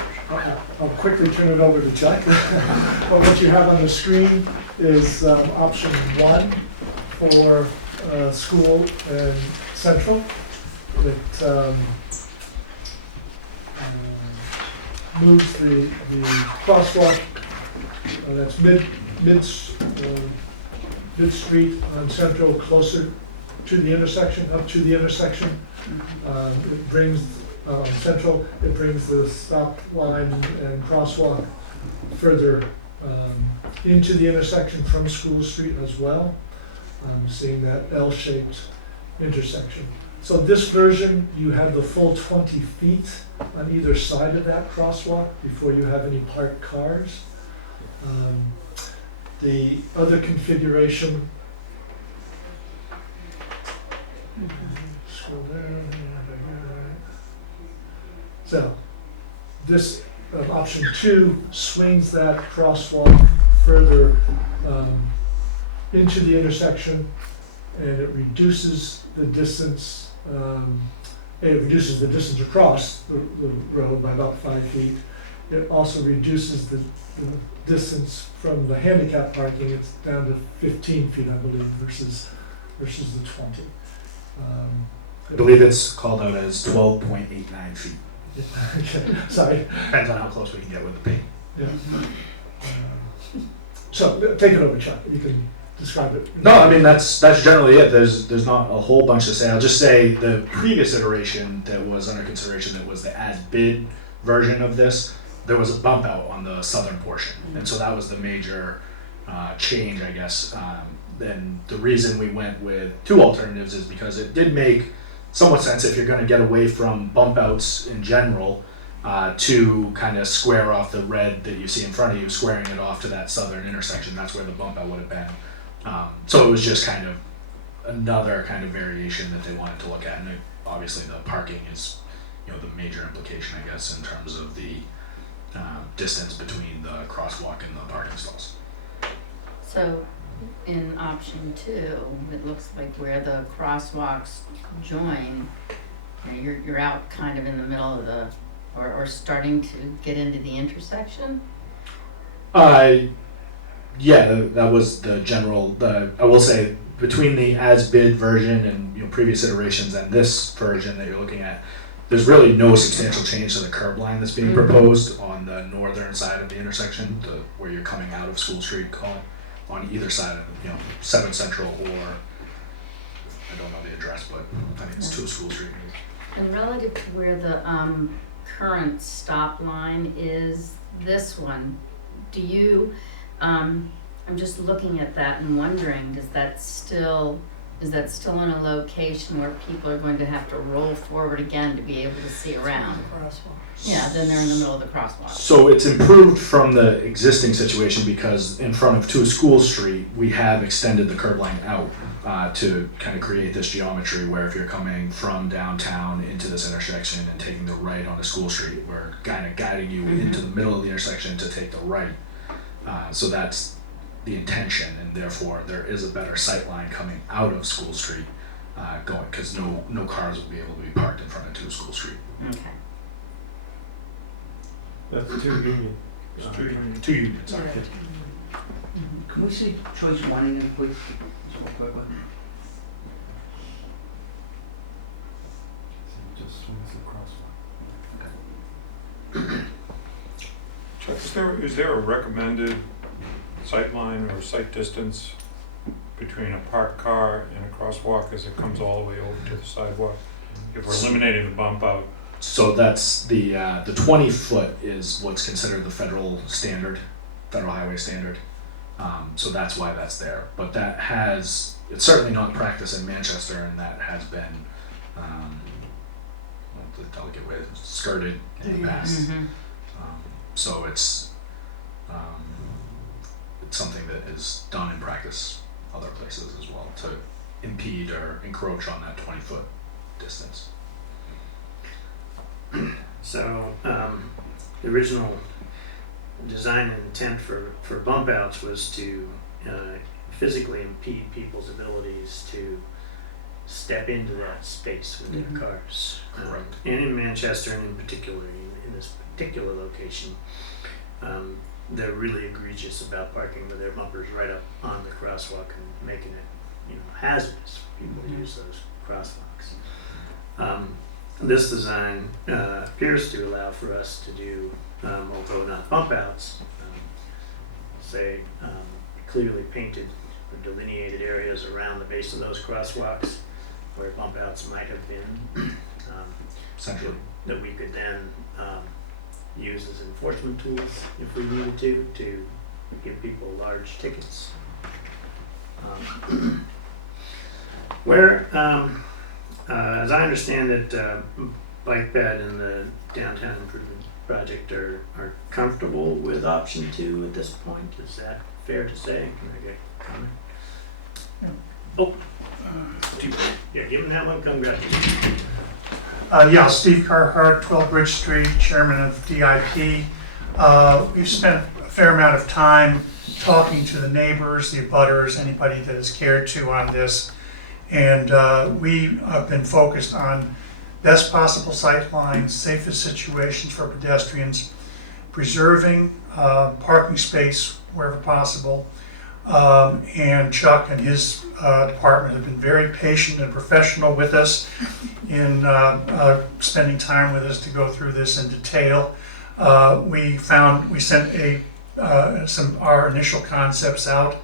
I'll quickly turn it over to Chuck. But what you have on the screen is option 1 for school and central. It moves the crosswalk, that's mid street on Central, closer to the intersection, up to the intersection. It brings Central, it brings the stop line and crosswalk further into the intersection from School Street as well, seeing that L-shaped intersection. So this version, you have the full 20 feet on either side of that crosswalk before you have any parked cars. The other configuration, scroll down, so this option 2 swings that crosswalk further into the intersection and it reduces the distance, across the road by about 5 feet. It also reduces the distance from the handicap parking, it's down to 15 feet, I believe, versus the 20. I believe it's called out as 12.89 feet. Sorry. Depends on how close we can get with the paint. Yeah. So take it over, Chuck. You can describe it. No, I mean that's generally it. There's not a whole bunch to say. I'll just say the previous iteration that was under consideration, that was the as-bid version of this, there was a bump out on the southern portion, and so that was the major change, I guess. Then the reason we went with two alternatives is because it did make somewhat sense if you're going to get away from bump outs in general, to kind of square off the red that you see in front of you, squaring it off to that southern intersection. That's where the bump out would have been. So it was just kind of another kind of variation that they wanted to look at. And obviously the parking is, the major implication, I guess, in terms of the distance between the crosswalk and the parking stalls. So in option 2, it looks like where the crosswalks join, you're out kind of in the middle of the, or starting to get into the intersection? Yeah, that was the general, I will say, between the as-bid version and previous iterations and this version that you're looking at, there's really no substantial change to the curb line that's being proposed on the northern side of the intersection, where you're coming out of School Street, on either side of 7 Central, or I don't know the address, but I think it's 2 School Street. And relative to where the current stop line is, this one, do you, I'm just looking at that and wondering, is that still in a location where people are going to have to roll forward again to be able to see around? Yeah, then they're in the middle of the crosswalk. So it's improved from the existing situation because in front of 2 School Street, we have extended the curb line out to kind of create this geometry where if you're coming from downtown into this intersection and taking the right onto School Street, we're kind of guiding you into the middle of the intersection to take the right. So that's the intention, and therefore there is a better sight line coming out of School Street going, because no cars will be able to be parked in front of 2 School Street. Okay. That's 2 Union. 2 Union, sorry. Can we see choice 1 again, please? Just real quickly. Just swings the crosswalk. Chuck, is there a recommended sight line or sight distance between a parked car and a crosswalk as it comes all the way over to the sidewalk? If we're eliminating the bump out. So that's the 20 foot is what's considered the federal highway standard. So that's why that's there. But it's certainly not practice in Manchester, and that has been, the delicate way, skirted in the past. Mm-hmm. So it's something that is done in practice other places as well to impede or encroach on that 20 foot distance. So, the original design and intent for bump outs was to physically impede people's abilities to step into that space with their cars. Correct. And in Manchester, and in particular, in this particular location, they're really egregious about parking with their bumpers right up on the crosswalk and making it, hazardous for people to use those crosswalks. This design appears to allow for us to do, although not bump outs, say clearly painted or delineated areas around the base of those crosswalks where bump outs might have been, Essentially. that we could then use as enforcement tools if we needed to give people large tickets. As I understand it, Bike Ped and the Downtown Improvement Project are comfortable with option 2 at this point. Is that fair to say? Can I get a comment? Oh, yeah, give him that one. Congratulations. Yeah, Steve Carhart, 12 Bridge Street, Chairman of DIP. We've spent a fair amount of time talking to the neighbors, the abutters, anybody that has cared to on this. And we have been focused on best possible sight lines, safest situations for pedestrians, preserving parking space wherever possible. And Chuck and his department have been very patient and professional with us in spending time with us to go through this in detail. We sent our initial concepts out,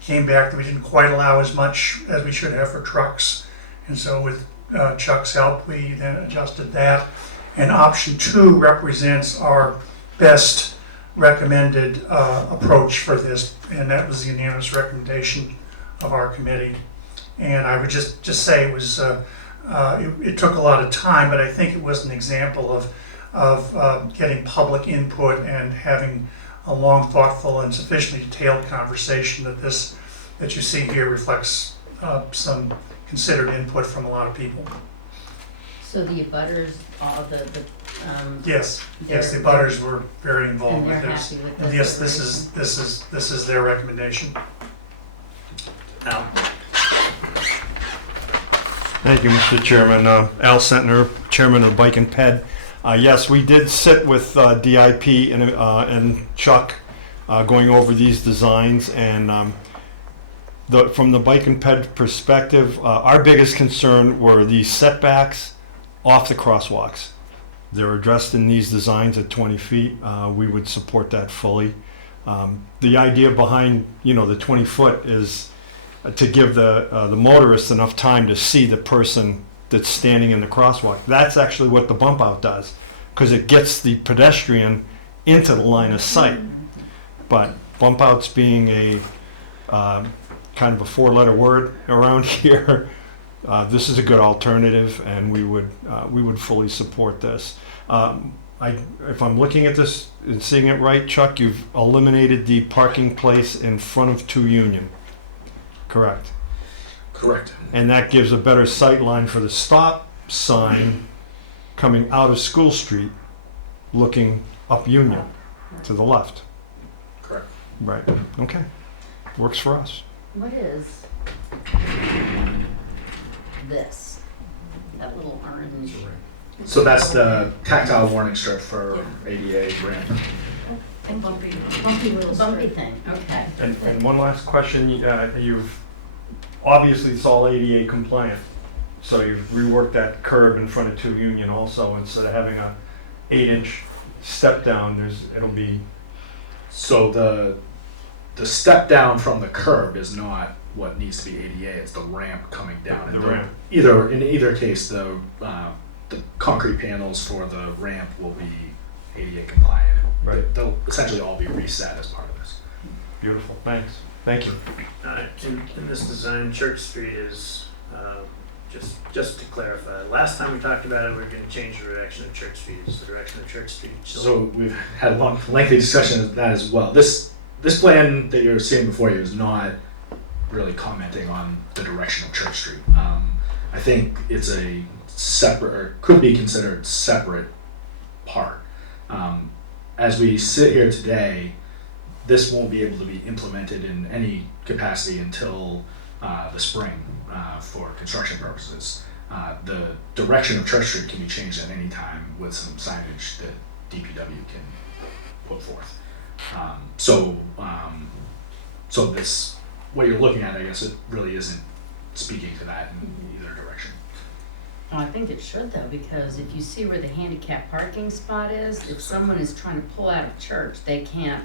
came back that we didn't quite allow as much as we should have for trucks. And so with Chuck's help, we then adjusted that. And option 2 represents our best recommended approach for this, and that was the unanimous recommendation of our committee. And I would just say it was it took a lot of time, but I think it was an example of getting public input and having a long, thoughtful, and sufficiently detailed conversation that you see here reflects some considered input from a lot of people. So the abutters, all the Yes, the they're- butters were very involved and with they're this. happy with And this. yes, this is their recommendation. Al? Thank you, Mr. Chairman. Al Sentner, Chairman of Bike and Ped. Yes, we did sit with DIP and Chuck going over these designs, and from the Bike and Ped perspective, our biggest concern were the setbacks off the crosswalks. They're addressed in these designs at 20 feet. We would support that fully. The idea behind, the 20 foot is to give the motorist enough time to see the person that's standing in the crosswalk. That's actually what the bump out does, because it gets the pedestrian into the line of sight. But bump outs being a kind of a 4-letter word around here, this is a good alternative, and we would fully support this. If I'm looking at this and seeing it right, Chuck, you've eliminated the parking place in front of 2 Union. Correct. Correct. And that gives a better sight line for the stop sign coming out of School Street, looking up Union to the left. Correct. Right. Okay. Works for us. What is this? That little orange. So that's the tactile warning strip for ADA ramp. And bumpy. Bumpy thing, okay. And one last question, you've, obviously it's all ADA compliant, so you've reworked that curb in front of 2 Union also, instead of having a 8-inch step down, it'll be. So the step down from the curb is not what needs to be ADA, it's the ramp coming down. The And ramp. In either case, the concrete panels for the ramp will be ADA compliant. Right. They'll essentially all be reset as part of this. Beautiful, thanks. Thank you. In this design, Church Street is, just to clarify, last time we talked about it, we were gonna change the direction of Church Street. Is the direction of Church Street still? So we've had a long, lengthy discussion of that as well. This plan that you're seeing before you is not really commenting on the direction of Church Street. I think it's a separate, or could be considered separate part. As we sit here today, this won't be able to be implemented in any capacity until the spring for construction purposes. The direction of Church Street can be changed at any time with some signage that DPW can put forth. So this, what you're looking at, I guess, it really isn't speaking to that in either direction. Well, I think it should though, because if you see where the handicap parking spot is, if someone is trying to pull out of church, they can't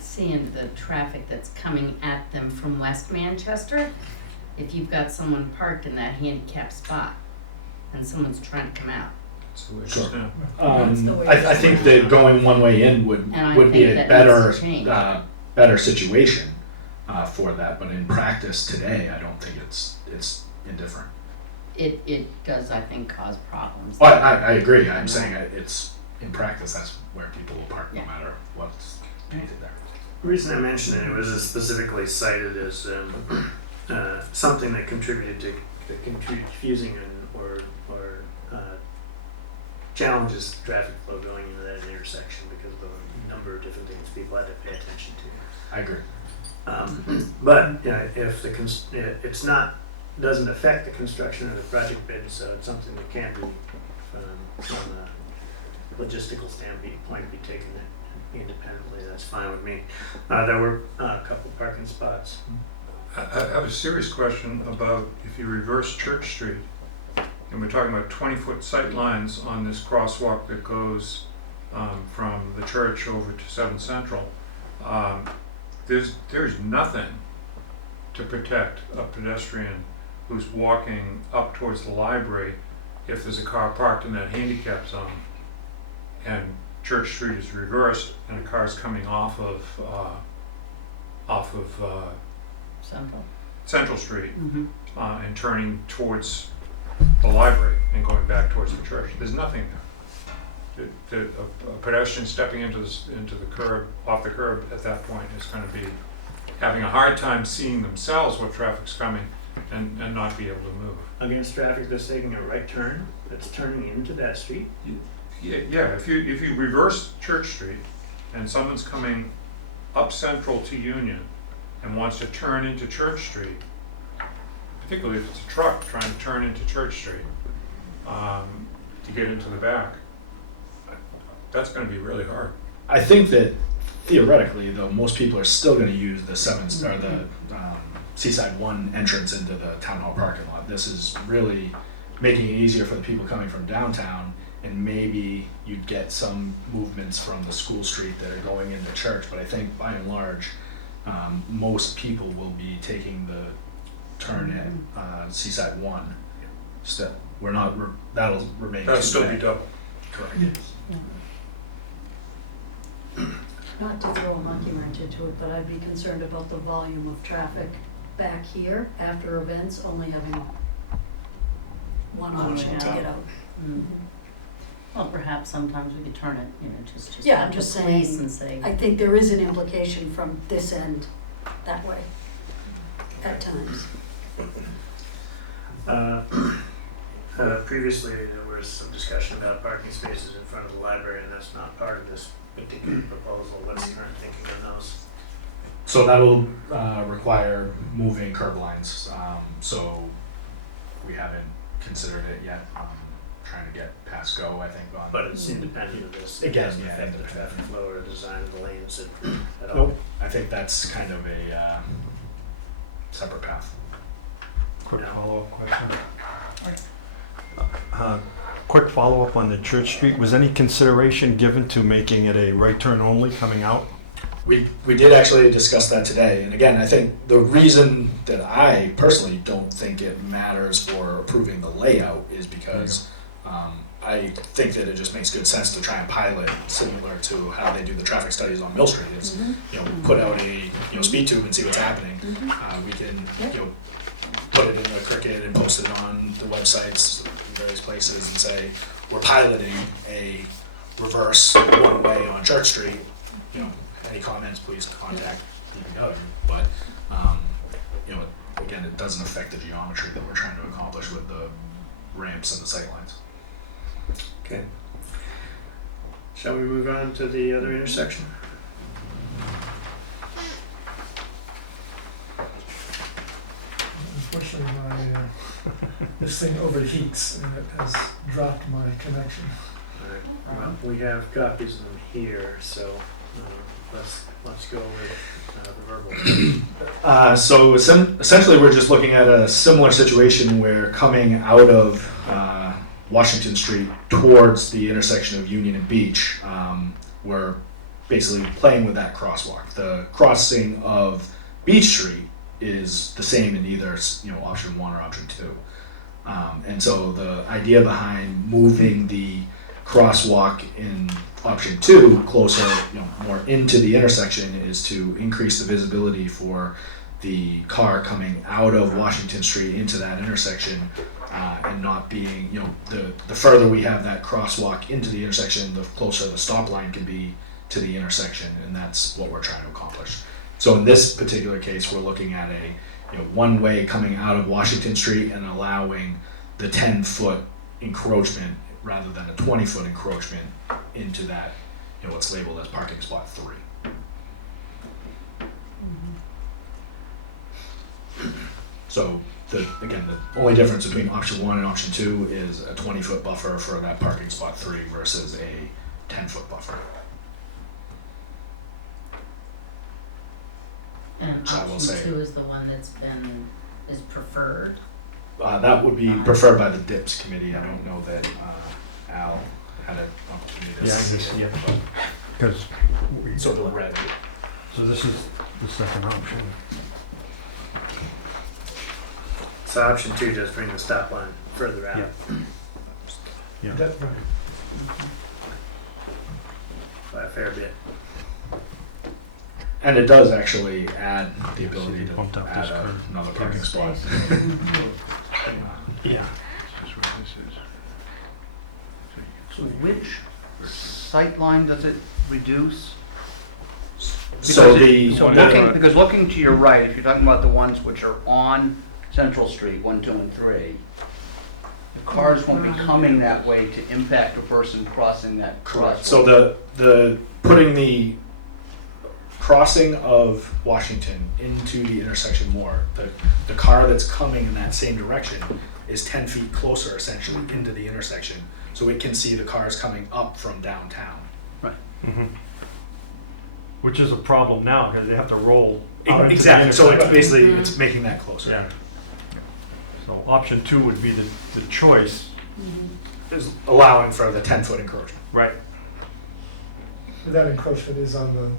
see into the traffic that's coming at them from West Manchester. If you've got someone parked in that handicap spot and someone's trying to come out. Sure. That's the way I think that going one way in would be a that better needs to change. better situation for that. But in practice today, I don't think it's indifferent. It does, I think, cause problems. Well, I agree. I'm saying it's in practice that's where people will park no Yeah. matter what's painted there. The reason I mentioned it was specifically cited as something that contributed to confusing or challenges traffic flow going into that intersection because of a number of different things people had to pay attention to. I agree. But if it's not doesn't affect the construction or the project bid, so it's something that can be, from a logistical standpoint, be taken independently. That's fine with me. There were a couple parking spots. I have a serious question about if you reverse Church Street, and we're talking about 20-foot sight lines on this crosswalk that goes from the church over to 7 Central. There's nothing to protect a pedestrian who's walking up towards the library if there's a car parked in that handicap zone and Church Street is reversed and a car's coming off of Central Street and turning towards the library and going back towards the church. There's nothing there. A pedestrian stepping into the curb, off the curb at that point is going to be having a hard time seeing themselves what traffic's coming and not be able to move. Against traffic that's taking a right turn, that's turning into that street? Yeah, if you reverse Church Street and someone's coming up Central to Union and wants to turn into Church Street, particularly if it's a truck trying to turn into Church Street to get into the back, that's going to be really hard. I think that theoretically, though, most people are still going to use the Seaside 1 entrance into the town hall parking lot. This is really making it easier for the people coming from downtown, and maybe you'd get some movements from the school street that are going into church. But I think by and large, most people will be taking the turn at Seaside 1. Still, that'll remain. That'll still be double. Correct. Not to throw a monkey wrench into it, but I'd be concerned about the volume of traffic back here after events, only having one option to get out. Well, perhaps sometimes we could turn it, just Yeah, I'm have just the police saying, and say. I think there is an implication from this end that way at times. Previously, there was some discussion about parking spaces in front of the library, and that's not part of this particular proposal. What's the current thinking on those? So that'll require moving curb lines. So we haven't considered it yet. Trying to get past go, I think, on. But it's independent of this. It Again, doesn't yeah, affect the independent. traffic flow or design of the lanes at all. Nope. I think that's kind of a separate path. Quick No. follow-up question. Quick follow-up on the Church Street. Was any consideration given to making it a right turn only coming out? We did actually discuss that today, and again, I think the reason that I personally don't think it matters for approving the layout is because I think that it just makes good sense to try and pilot similar to how they do the traffic studies on Mill Street. Is put out a speed tube and see what's happening. We can put it in the Cricket and post it on the websites in various places and say we're piloting a reverse one way on Church Street. Any comments, please contact DPW. But again, it doesn't affect the geometry that we're trying to accomplish with the ramps and the sightlines. Okay. Shall we move on to the other intersection? Unfortunately, this thing overheats and it has dropped my connection. All right. Well, we have copies of them here, so let's go with the verbal. So essentially, we're just looking at a similar situation where coming out of Washington Street towards the intersection of Union and Beach, we're basically playing with that crosswalk. The crossing of Beach Street is the same in either option 1 or option 2. And so the idea behind moving the crosswalk in option 2 closer, more into the intersection is to increase the visibility for the car coming out of Washington Street into that intersection, and not being, the further we have that crosswalk into the intersection, the closer the stop line can be to the intersection, and that's what we're trying to accomplish. So in this particular case, we're looking at a one way coming out of Washington Street and allowing the 10-foot encroachment rather than a 20-foot encroachment into that, what's labeled as parking spot 3. So again, the only difference between option 1 and option 2 is a 20-foot buffer for that parking spot 3 versus a 10-foot buffer. And So I will option say- 2 is the one is preferred. That would be preferred by the DIPS committee. I don't know that Al had an opportunity to Yeah, I see can see it. it, because, So the red. so this is the second option. So option 2 just bring the stop line further out. Yeah. That, right. By a fair bit. And it does actually add the ability So bumped to up add this curve. another parking spot. Yeah. So which sight line does it reduce? So Because looking to your right, if you're talking about the ones which are on Central Street, 1, 2, and 3, the cars won't be coming that way to impact a person crossing that crosswalk. So the putting the crossing of Washington into the intersection more, the car that's coming in that same direction is 10 feet closer essentially into the intersection, so it can see the cars coming up from downtown. Mhm. Which is a problem now, because they have to roll out into the Exactly, so it's intersection. basically, it's making that closer. Yeah. So option 2 would be the choice. Is allowing for the 10-foot encroachment. Right. But that encroachment is on the,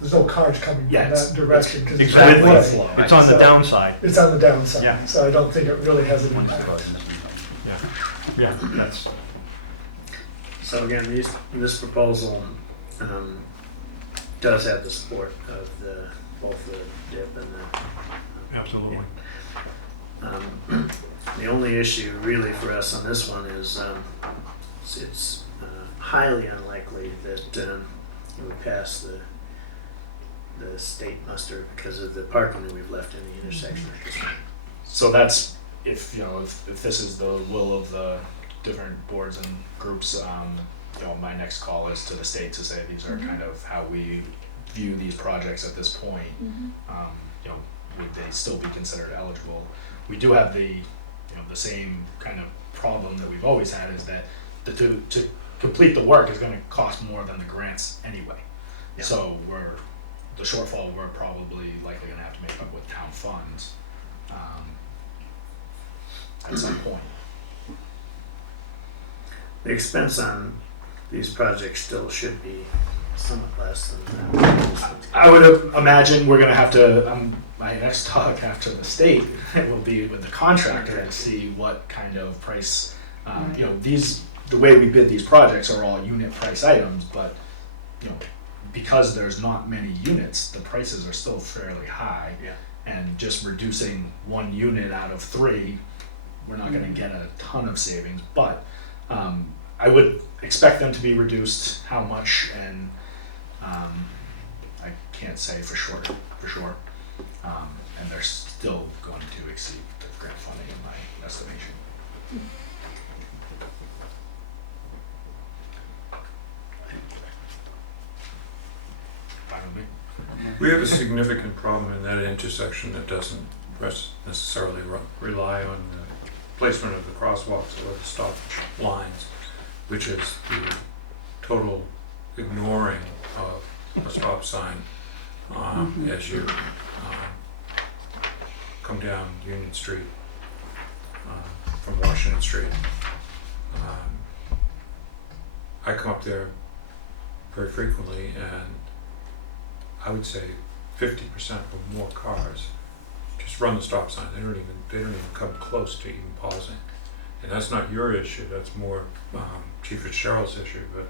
there's no cars coming from Yeah, it's- that direction, because it's Exactly. one way. Flow. It's on the So- downside. It's on the downside, Yeah. so I don't think it really has an One's impact. crossing. Yeah, that's, So again, this proposal does have the support of both the DIP and the. absolutely. The only issue really for us on this one is it's highly unlikely that it would pass the state muster because of the parking that we've left in the intersection at this point. So that's, if this is the will of the different boards and groups, my next call is to the state to say these are kind of how we view these projects at this point. Would they still be considered eligible? We do have the same kind of problem that we've always had, is that to complete the work is gonna cost more than the grants anyway. Yeah. So the shortfall we're probably likely gonna have to make up with town funds at some point. The expense on these projects still should be somewhat less than that. I would imagine we're gonna have to, my next talk after the state will be with the contractor to see what kind of price, the way we bid these projects are all unit price items, but, because there's not many units, the prices are still fairly high. Yeah. And just reducing 1 unit out of 3, we're not gonna get a ton of savings, but, I would expect them to be reduced. How much, and I can't say for sure. And they're still going to exceed the grant funding in my estimation. Fine with me. We have a significant problem in that intersection that doesn't necessarily rely on the placement of the crosswalks or the stop lines, which is the total ignoring of a stop sign as you come down Union Street from Washington Street. I come up there very frequently, and I would say 50% or more cars just run the stop sign. They don't even come close to even pausing. And that's not your issue. That's more Chief Fitzgerald's issue. But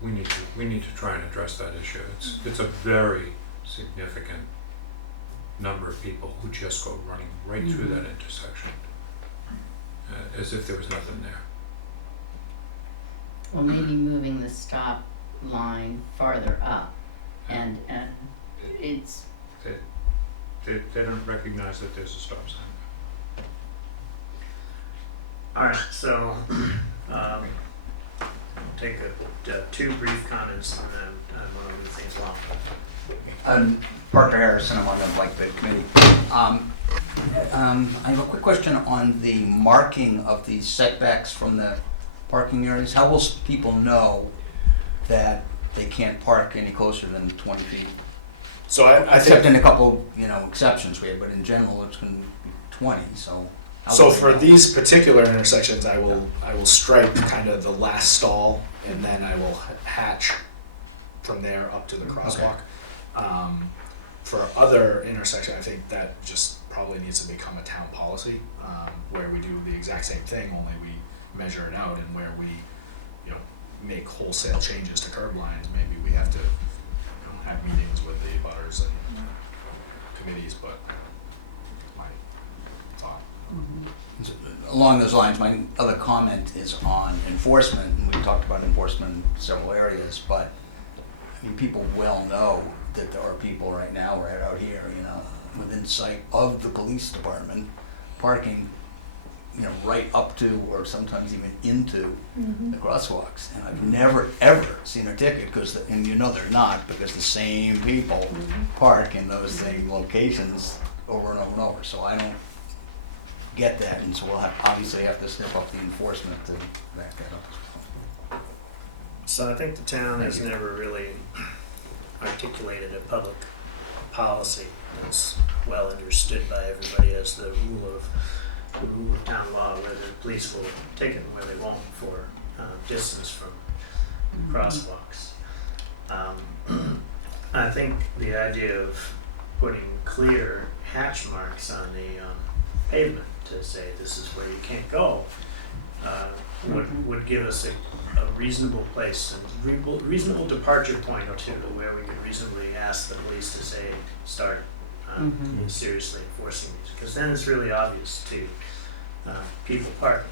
we need to try and address that issue. It's a very significant number of people who just go running right through that intersection as if there was nothing there. Well, maybe moving the stop line farther up, and it's, They don't recognize that there's a stop sign. Alright, so I'll take 2 brief comments and then I want to move things along. Parker Harrison, I'm on the Bike Ped Committee. I have a quick question on the marking of these setbacks from the parking areas. How will people know that they can't park any closer than 20 feet? So I Except think, in a couple, exceptions we have, but in general, it's going to be 20, so. how so will they for know? these particular intersections, I will stripe kind of the last stall, and then I will hatch from there up to the crosswalk. For other intersections, I think that just probably needs to become a town policy, where we do the exact same thing, only we measure it out, and where we, make wholesale changes to curb lines, maybe we have to, have meetings with the butters and committees, but my thought. Along those lines, my other comment is on enforcement, and we talked about enforcement in several areas, but people well know that there are people right now right out here, within sight of the police department, parking, right up to or sometimes even into the crosswalks. And I've never, ever seen a ticket, and they're not, because the same people park in those same locations over and over and over. So I don't get that, and so we'll obviously have to step up the enforcement to back that up. So I think the town has never really articulated a public policy that's well understood by everybody as the rule of town law, where the police will ticket and where they won't for distance from crosswalks. I think the idea of putting clear hatch marks on the pavement to say this is where you can't go would give us a reasonable place, a reasonable departure point to where we could reasonably ask the police to say start seriously enforcing these, because then it's really obvious to people parking.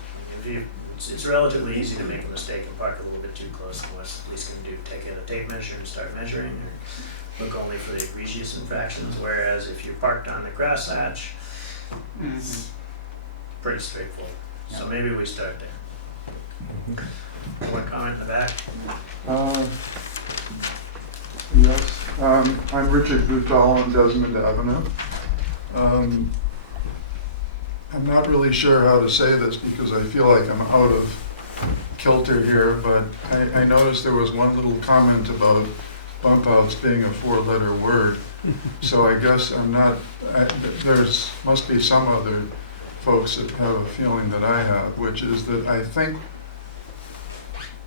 It's relatively easy to make a mistake and park a little bit too close, and what's the police can do, take out a tape measure and start measuring, or look only for the egregious infractions, whereas if you're parked on the grass hatch, it's pretty straightforward. So maybe we start there. One comment in the back? Yes, I'm Richard Butall on Desmond Avenue. I'm not really sure how to say this because I feel like I'm out of kilter here, but I noticed there was one little comment about bump outs being a 4-letter word. So I guess there's must be some other folks that have a feeling that I have, which is that I think,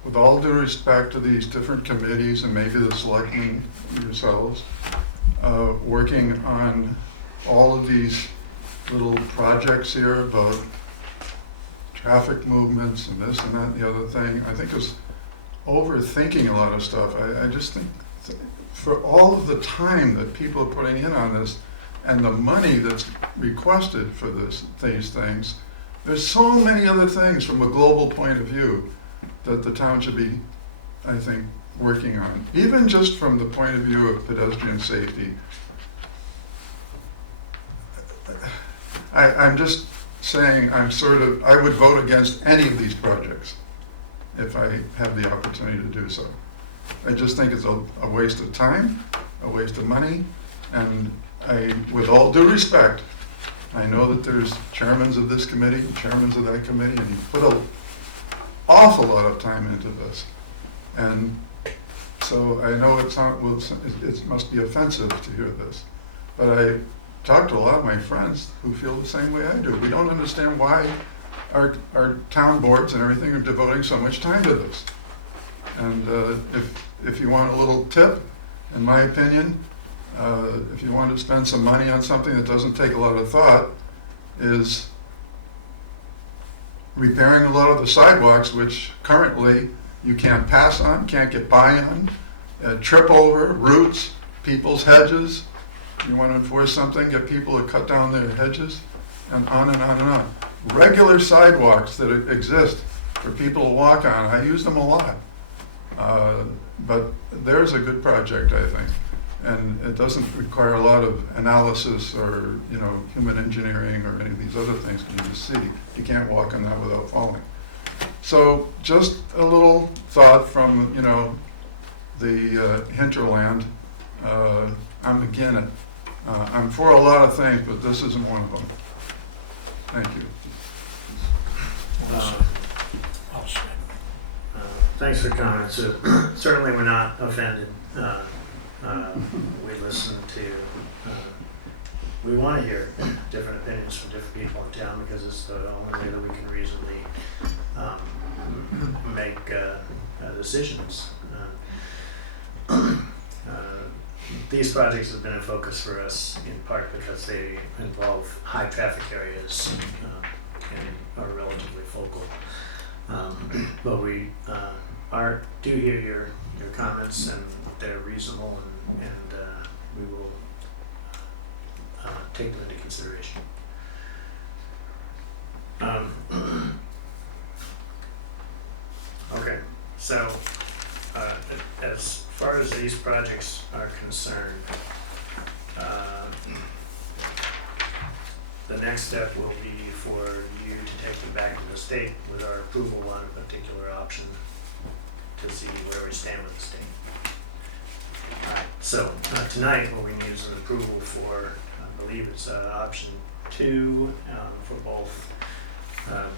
with all due respect to these different committees and maybe the selectmen yourselves, working on all of these little projects here about traffic movements and this and that and the other thing, I think is overthinking a lot of stuff. I just think for all of the time that people are putting in on this and the money that's requested for these things, there's so many other things from a global point of view that the town should be, I think, working on. Even just from the point of view of pedestrian safety. I'm just saying I would vote against any of these projects if I have the opportunity to do so. I just think it's a waste of time, a waste of money, and with all due respect, I know that there's chairmen of this committee and chairmen of that committee, and you put an awful lot of time into this. And so I know it must be offensive to hear this, but I talked to a lot of my friends who feel the same way I do. We don't understand why our town boards and everything are devoting so much time to this. And if you want a little tip, in my opinion, if you want to spend some money on something that doesn't take a lot of thought, is repairing a lot of the sidewalks, which currently you can't pass on, can't get by on, trip over, roots, people's hedges. You want to enforce something, get people to cut down their hedges, and on and on and on. Regular sidewalks that exist for people to walk on, I use them a lot. But there's a good project, I think. And it doesn't require a lot of analysis or, human engineering or any of these other things you just see. You can't walk on that without falling. So just a little thought from, the hinterland. I'm again it. I'm for a lot of things, but this isn't one of them. Thank you. Thanks for comments. Certainly we're not offended. We listen to, we want to hear different opinions from different people in town because it's the only way that we can reasonably make decisions. These projects have been a focus for us in part because they involve high traffic areas and are relatively focal. But we do hear your comments and they're reasonable and we will take them into consideration. Okay, so as far as these projects are concerned, the next step will be for you to take them back to the state with our approval on a particular option to see where we stand with the state. Alright, so tonight what we need is an approval for, I believe it's option 2 for both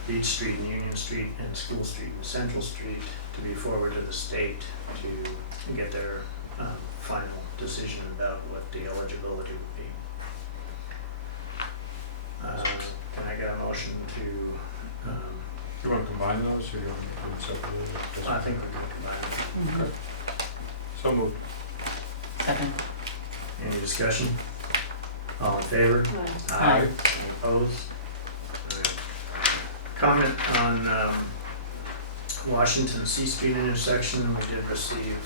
Beach Street and Union Street and School Street and Central Street to be forwarded to the state to get their final decision about what the eligibility would be. Can I get a motion to, You want to combine those, or you want to do them separately? I think we're going to combine them. So moved. Second. Any discussion? All in favor? Aye. Any opposed? Alright. Comment on Washington C Street intersection. We did receive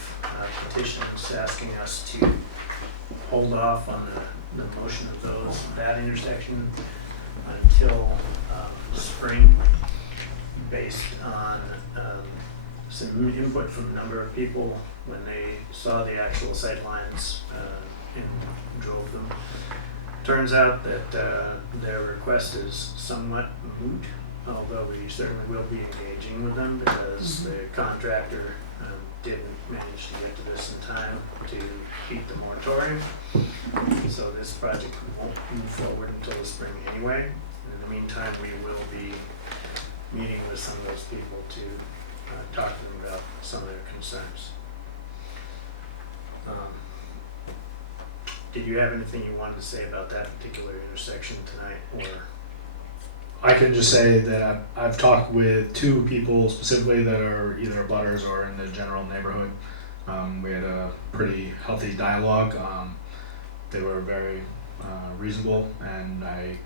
petitions asking us to hold off on the motion of that intersection until spring, based on some input from a number of people when they saw the actual sight lines and drove them. Turns out that their request is somewhat moot, although we certainly will be engaging with them because the contractor didn't manage to get to this in time to keep the moratorium. So this project won't move forward until the spring anyway. In the meantime, we will be meeting with some of those people to talk to them about some of their concerns. Did you have anything you wanted to say about that particular intersection tonight, or? I can just say that I've talked with 2 people specifically that are either butters or in the general neighborhood. We had a pretty healthy dialogue. They were very reasonable, and I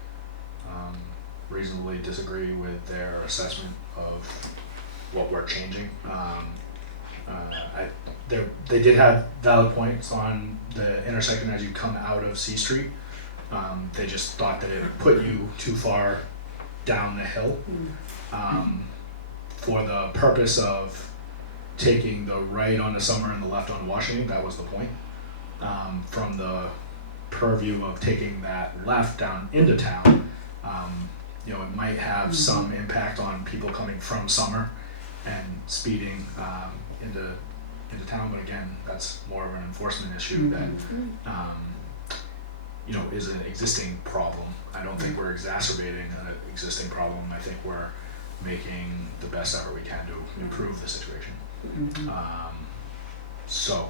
reasonably disagree with their assessment of what we're changing. They did have valid points on the intersection as you come out of C Street. They just thought that it put you too far down the hill for the purpose of taking the right onto Summer and the left on Washington. That was the point. From the purview of taking that left down into town, it might have some impact on people coming from Summer and speeding into town, but again, that's more of an enforcement issue that is an existing problem. I don't think we're exacerbating an existing problem. I think we're making the best effort we can to improve the situation. So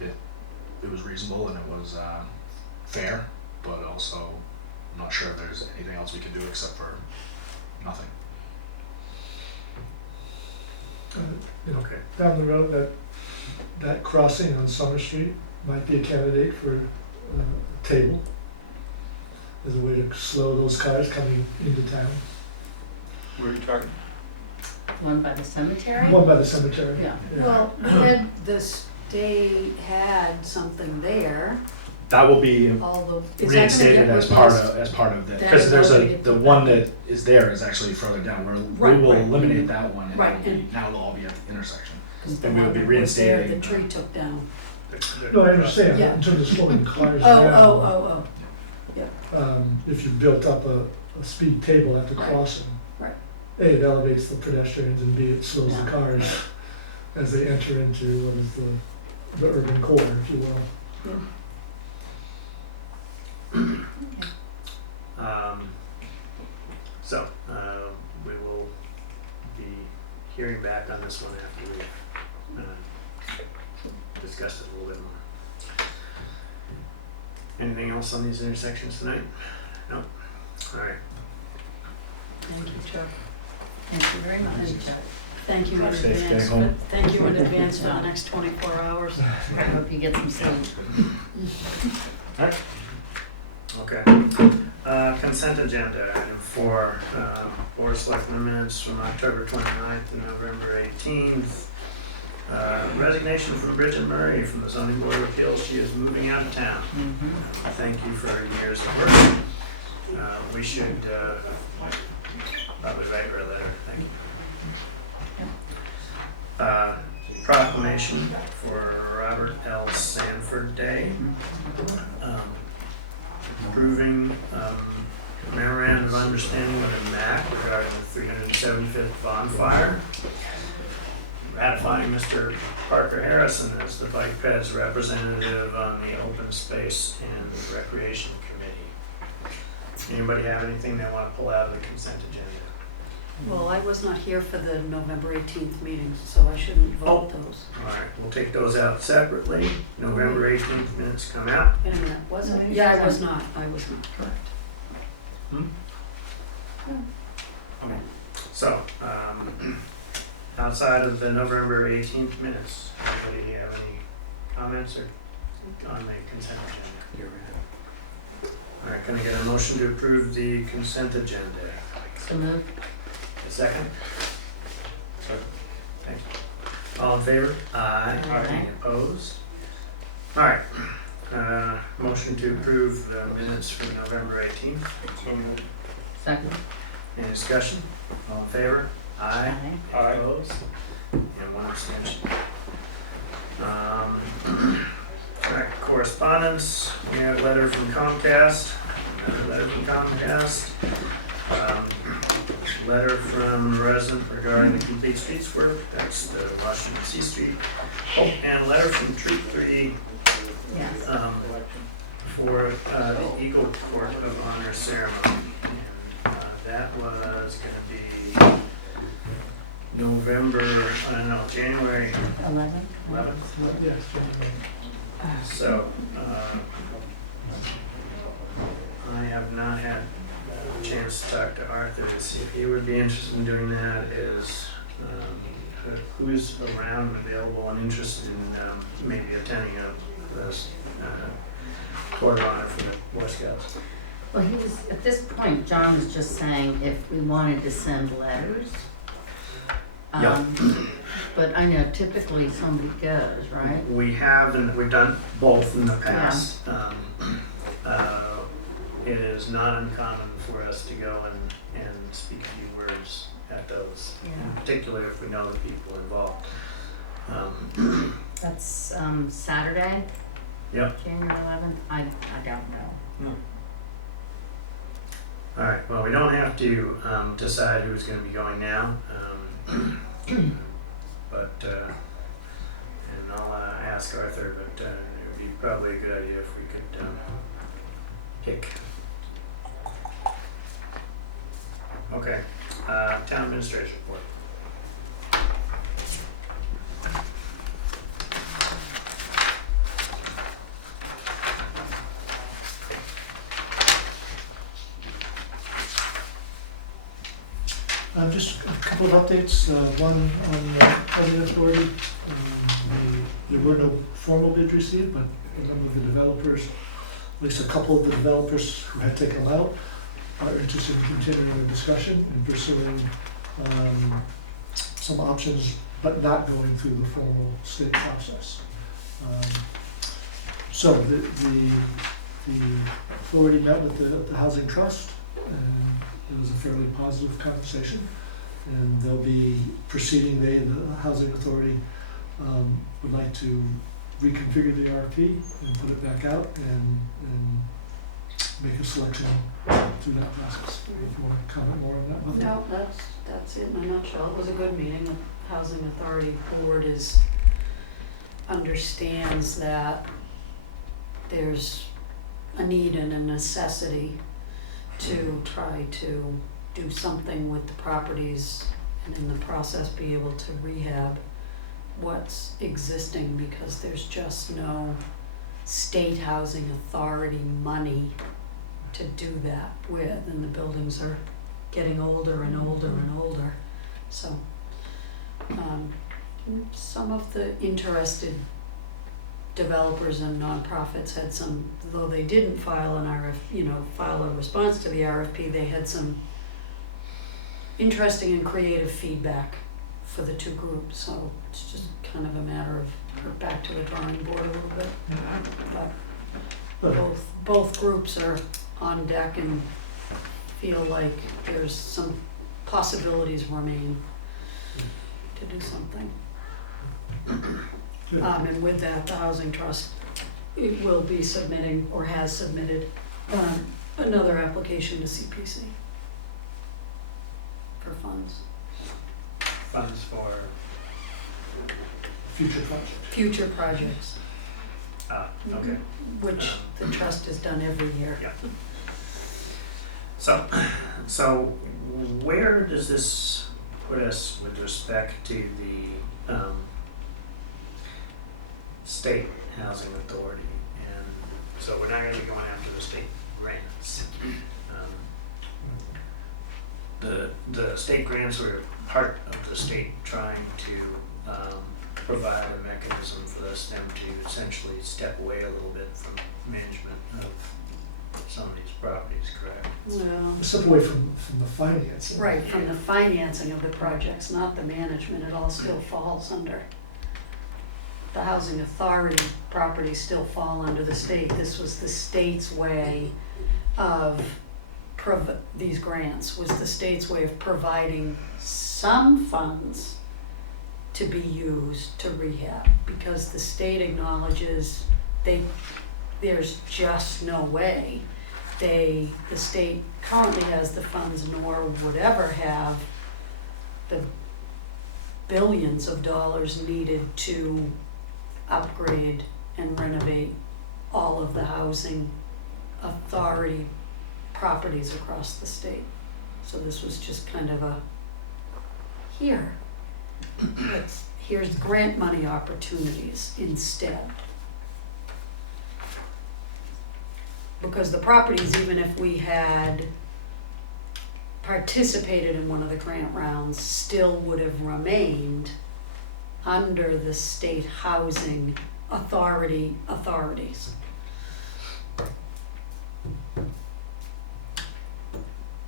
it was reasonable and it was fair, but also I'm not sure if there's anything else we can do except for nothing. Okay. Down the road, that crossing on Summer Street might be a candidate for a table as a way to slow those cars coming into town. Where are you talking? One by the cemetery? One by the cemetery. Yeah. Well, the state had something there, That will be although. reinstated as part of that, because there's the one that is there is actually further down. We will eliminate that one, and Right, now they'll all be at the intersection. Because the And we'll one be that was there, the reinstating tree took down. No, I understand, Yeah. in terms of slowing cars Oh, down. oh. If you built up a speed table at the Right. crossing. Right. A, it elevates the pedestrians, and B, it slows the Yeah. cars as they enter into what is the urban core, if you will. this one after we've discussed it a little bit more. Anything else on these intersections tonight? No? All right. Thank you, Chuck. Thank you very much. And thank you in Drive safe, stay advance, home. thank you in advance for the next 24 hours. I hope you get some sleep. Okay. Consent agenda, item 4, Board of Selectmen minutes from October 29th and November 18th. Resignation from Bridget Murray from the Zoning Board of Appeals. She is moving out of town. Thank you for your years of work. We should probably write her a letter. Thank you. Proclamation for Robert L. Sanford Day. Approving memorandum of understanding with the MAC regarding the 375th bonfire. Ratifying Mr. Parker Harrison as the Bike Peds representative on the Open Space and Recreation Committee. Anybody have anything they want to pull out of the consent agenda? Well, I was not here for the November 18th meetings, so I shouldn't vote those. All right, we'll take those out separately. November 18th minutes come out. Wait a minute, was it? Yeah, I was not, correct. Okay. So, outside of the November 18th minutes, anybody have any comments or on the consent agenda? All right, can I get a motion to approve the consent agenda? So moved. A second? Thank you. All in favor? Aye. Aye. Any opposed? All right. Motion to approve the minutes for November 18th. Second. Any discussion? All in favor? Aye. Aye. Any opposed? And one abstention. All right, correspondence. We have a letter from Comcast. Another letter from Comcast. Letter from a resident regarding the complete streets work. That's the Washington C Street. Oh, and a letter from Troop 3 Yes. for the Eagle Court of Honor ceremony. And that was going to be January 11th. Yes. So, I have not had a chance to talk to Arthur to see if he would be interested in doing that. Is who's around, available, and interested in maybe attending this Court of Honor for the Boy Scouts? Well, he was, at this point, John was just saying if we wanted to send letters. Yeah. But I know typically somebody goes, right? We have, and we've done both in the past. It is not uncommon for us to go and speak a few words at those, in particular if we know the people involved. That's Saturday, Yep. January 11th. I don't know. All right. Well, we don't have to decide who's going to be going now, but and I'll ask Arthur. But it would be probably a good idea if we could pick. Okay. Town administration report. Just a couple of updates, one on Housing Authority. There were no formal bids received, but a number of the developers, at least a couple of the developers who had taken them out, are interested in continuing the discussion and pursuing some options, but not going through the formal state process. So the authority met with the Housing Trust, and it was a fairly positive conversation, and they'll be proceeding. They, the Housing Authority, would like to reconfigure the RFP and put it back out and make a selection through that process. If you want to comment more on that, Bethany? No, that's it in a nutshell. It was a good meeting. The Housing Authority Board understands that there's a need and a necessity to try to do something with the properties and in the process be able to rehab what's existing, because there's just no state housing authority money to do that with, and the buildings are getting older and older and older. So, some of the interested developers and nonprofits had some, though they didn't file file a response to the RFP, they had some interesting and creative feedback for the two groups. So it's just kind of a matter of we're back to the drawing board a little bit. But both groups are on deck and feel like there's some possibilities remain to do something. And with that, the Housing Trust, it will be submitting, or has submitted, another application to CPC for funds. Funds for, Future project. Future projects, okay. which the trust has done every year. Yeah. So where does this put us with respect to the state housing authority? And so we're not gonna be going after the state grants. The state grants were part of the state trying to provide a mechanism for them to essentially step away a little bit from management of some of these properties, correct? Well, Step away from the financing. right, from the financing of the projects, not the management, it all still falls under. The housing authority properties still fall under the state. This was the state's way of, these grants was the state's way of providing some funds to be used to rehab, because the state acknowledges there's just no way. The state currently has the funds, nor would ever have the billions of dollars needed to upgrade and renovate all of the housing authority properties across the state. So this was just kind of a, here's grant money opportunities instead. Because the properties, even if we had participated in one of the grant rounds, still would have remained under the state housing authorities.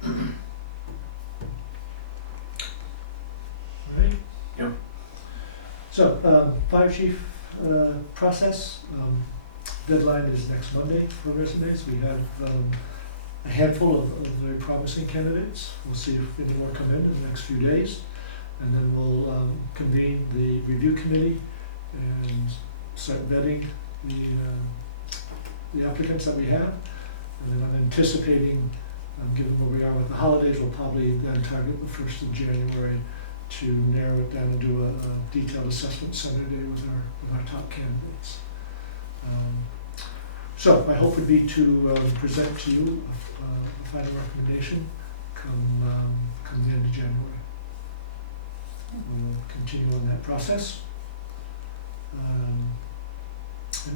All right. Yep. So, fire chief process, deadline is next Monday for resumes. We have a handful of very promising candidates. We'll see if any more come in the next few days. And then we'll convene the review committee and start vetting the applicants that we have. And then I'm anticipating, given where we are with the holidays, we'll probably then target the 1st of January to narrow it down and do a detailed assessment center day with our top candidates. So my hope would be to present to you a final recommendation come the end of January. We'll continue on that process. And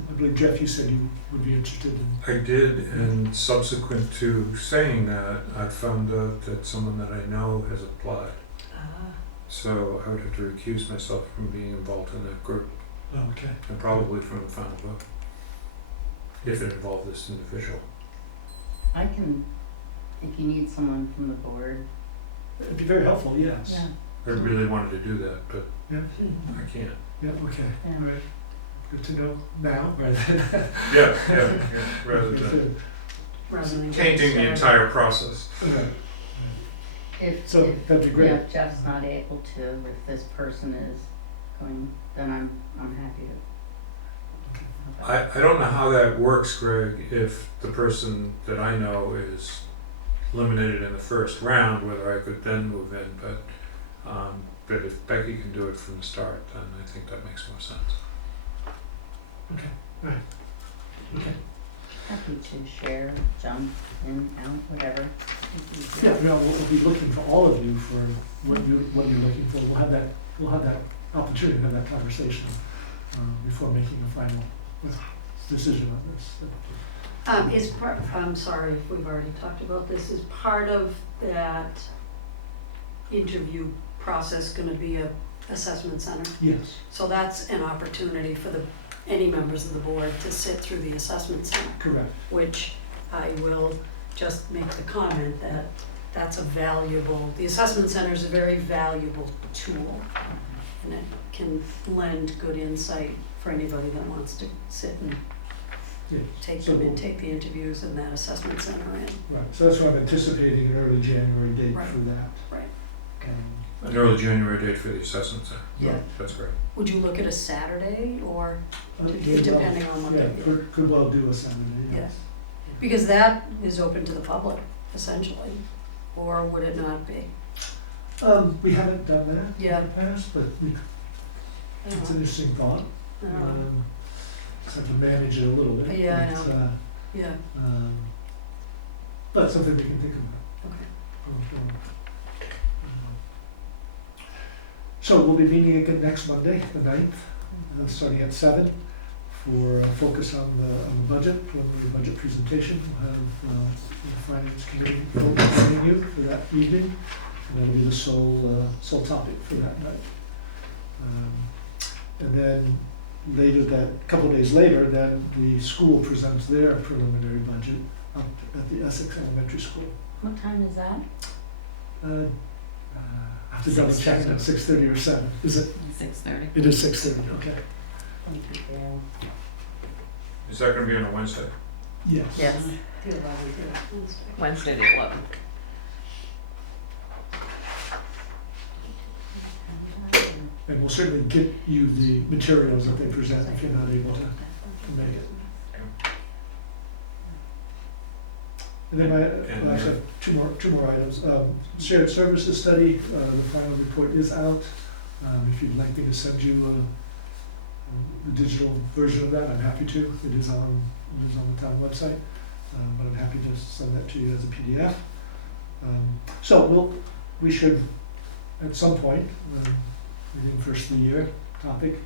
I believe, Jeff, you said you would be interested in. I did, and subsequent to saying that, I found out that someone that I know has applied. So I would have to recuse myself from being involved in that group, Okay. and probably from the final vote, if it involved this individual. I can, if you need someone from the board. It'd be very helpful, yes. Yeah. I really wanted to do that, but Yeah. I can't. Yeah, okay. Yeah. All right. Good to know now, rather than. Yeah, rather than Rather than tainting the getting entire process. Right. If that'd be great. Yeah, if Jeff's not able to, if this person is going, then I'm happy to. I don't know how that works, Greg, if the person that I know is eliminated in the first round, whether I could then move in, but if Becky can do it from the start, then I think that makes more sense. Okay, all right. Okay. happy to share, jump in, out, whatever. Yeah, we'll be looking for all of you for what you're looking for. We'll have that opportunity to have that conversation before making a final decision on this. Is part, I'm sorry if we've already talked about this, is part of that interview process gonna be a assessment center? Yes. So that's an opportunity for any members of the board to sit through the assessment center, Correct. which I will just make the comment that that's a valuable, the assessment center is a very valuable tool. And it can lend good insight for anybody that wants to sit and Yeah. take So the interviews in that assessment center in. Right, so that's why I'm anticipating an early January date Right. for that. Right. An early January date for the assessment center. Yeah. That's great. Would you look at a Saturday or Could depending on what Yeah, they do? could well do a Saturday, yes. Yes. Because that is open to the public essentially, or would it not be? We haven't done that Yeah. in the past, but it's an interesting thought. I don't know. Just have to manage it a little bit. Yeah, I but, know. Yeah, But something we can think about. okay. going forward. So we'll be meeting again next Monday, the 9th, starting at 7 for a focus on the budget, preliminary budget presentation. We'll have the finance committee joining you for that evening, and that'll be the sole topic for that night. And then a couple of days later, then the school presents their preliminary budget up at the Essex Elementary School. What time is that? I have to double check it at 6:30 or 7. Is it? 6:30. It is 6:30, okay. Thank you, Gail. Is that gonna be on a Wednesday? Yes. Yes. The 11th, Wednesday the 11th. And we'll certainly get you the materials that they present if you're not able to make it. And then I actually have two more items. Shared services study, the final report is out. If you'd like me to send you the digital version of that, I'm happy to. It is on the town website, but I'm happy to send that to you as a PDF. So we should, at some point, within the first of the year topic,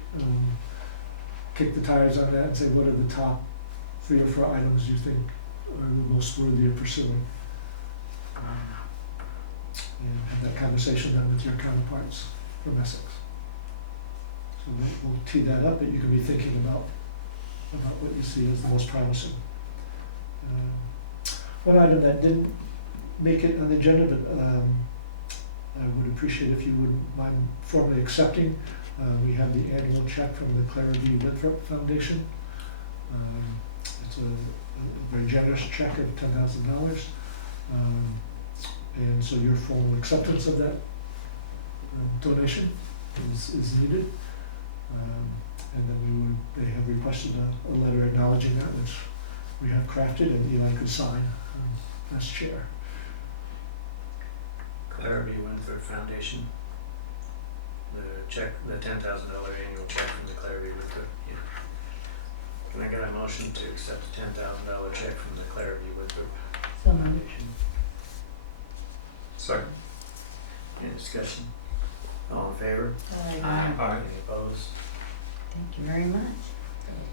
kick the tires on that and say what are the top 3 or 4 items you think are the most worthy of pursuing. And have that conversation then with your counterparts from Essex. So we'll tee that up, but you can be thinking about what you see as the most promising. One item that didn't make it on the agenda, but I would appreciate if you wouldn't mind formally accepting. We have the annual check from the Clara V. Winthrop Foundation. It's a very generous check of $10,000. And so your formal acceptance of that donation is needed. And then they have requested a letter acknowledging that, which we have crafted and Eli could sign as chair. Clara V. Winthrop Foundation. The check, the $10,000 annual check from the Clara V. Winthrop. Yeah. Can I get a motion to accept the $10,000 check from the Clara V. Winthrop? So moved. Second. Any discussion? All in favor? Aye. Aye. Any opposed? Thank you very much.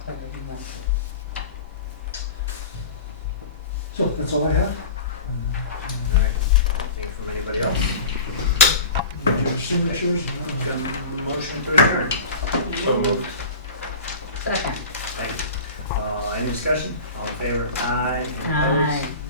Very much. So that's all I have. All right. Anything from anybody else? Need your signatures? Motion to adjourn. So moved. Second. Thank you. Any discussion? All in favor? Aye. Any Aye. opposed?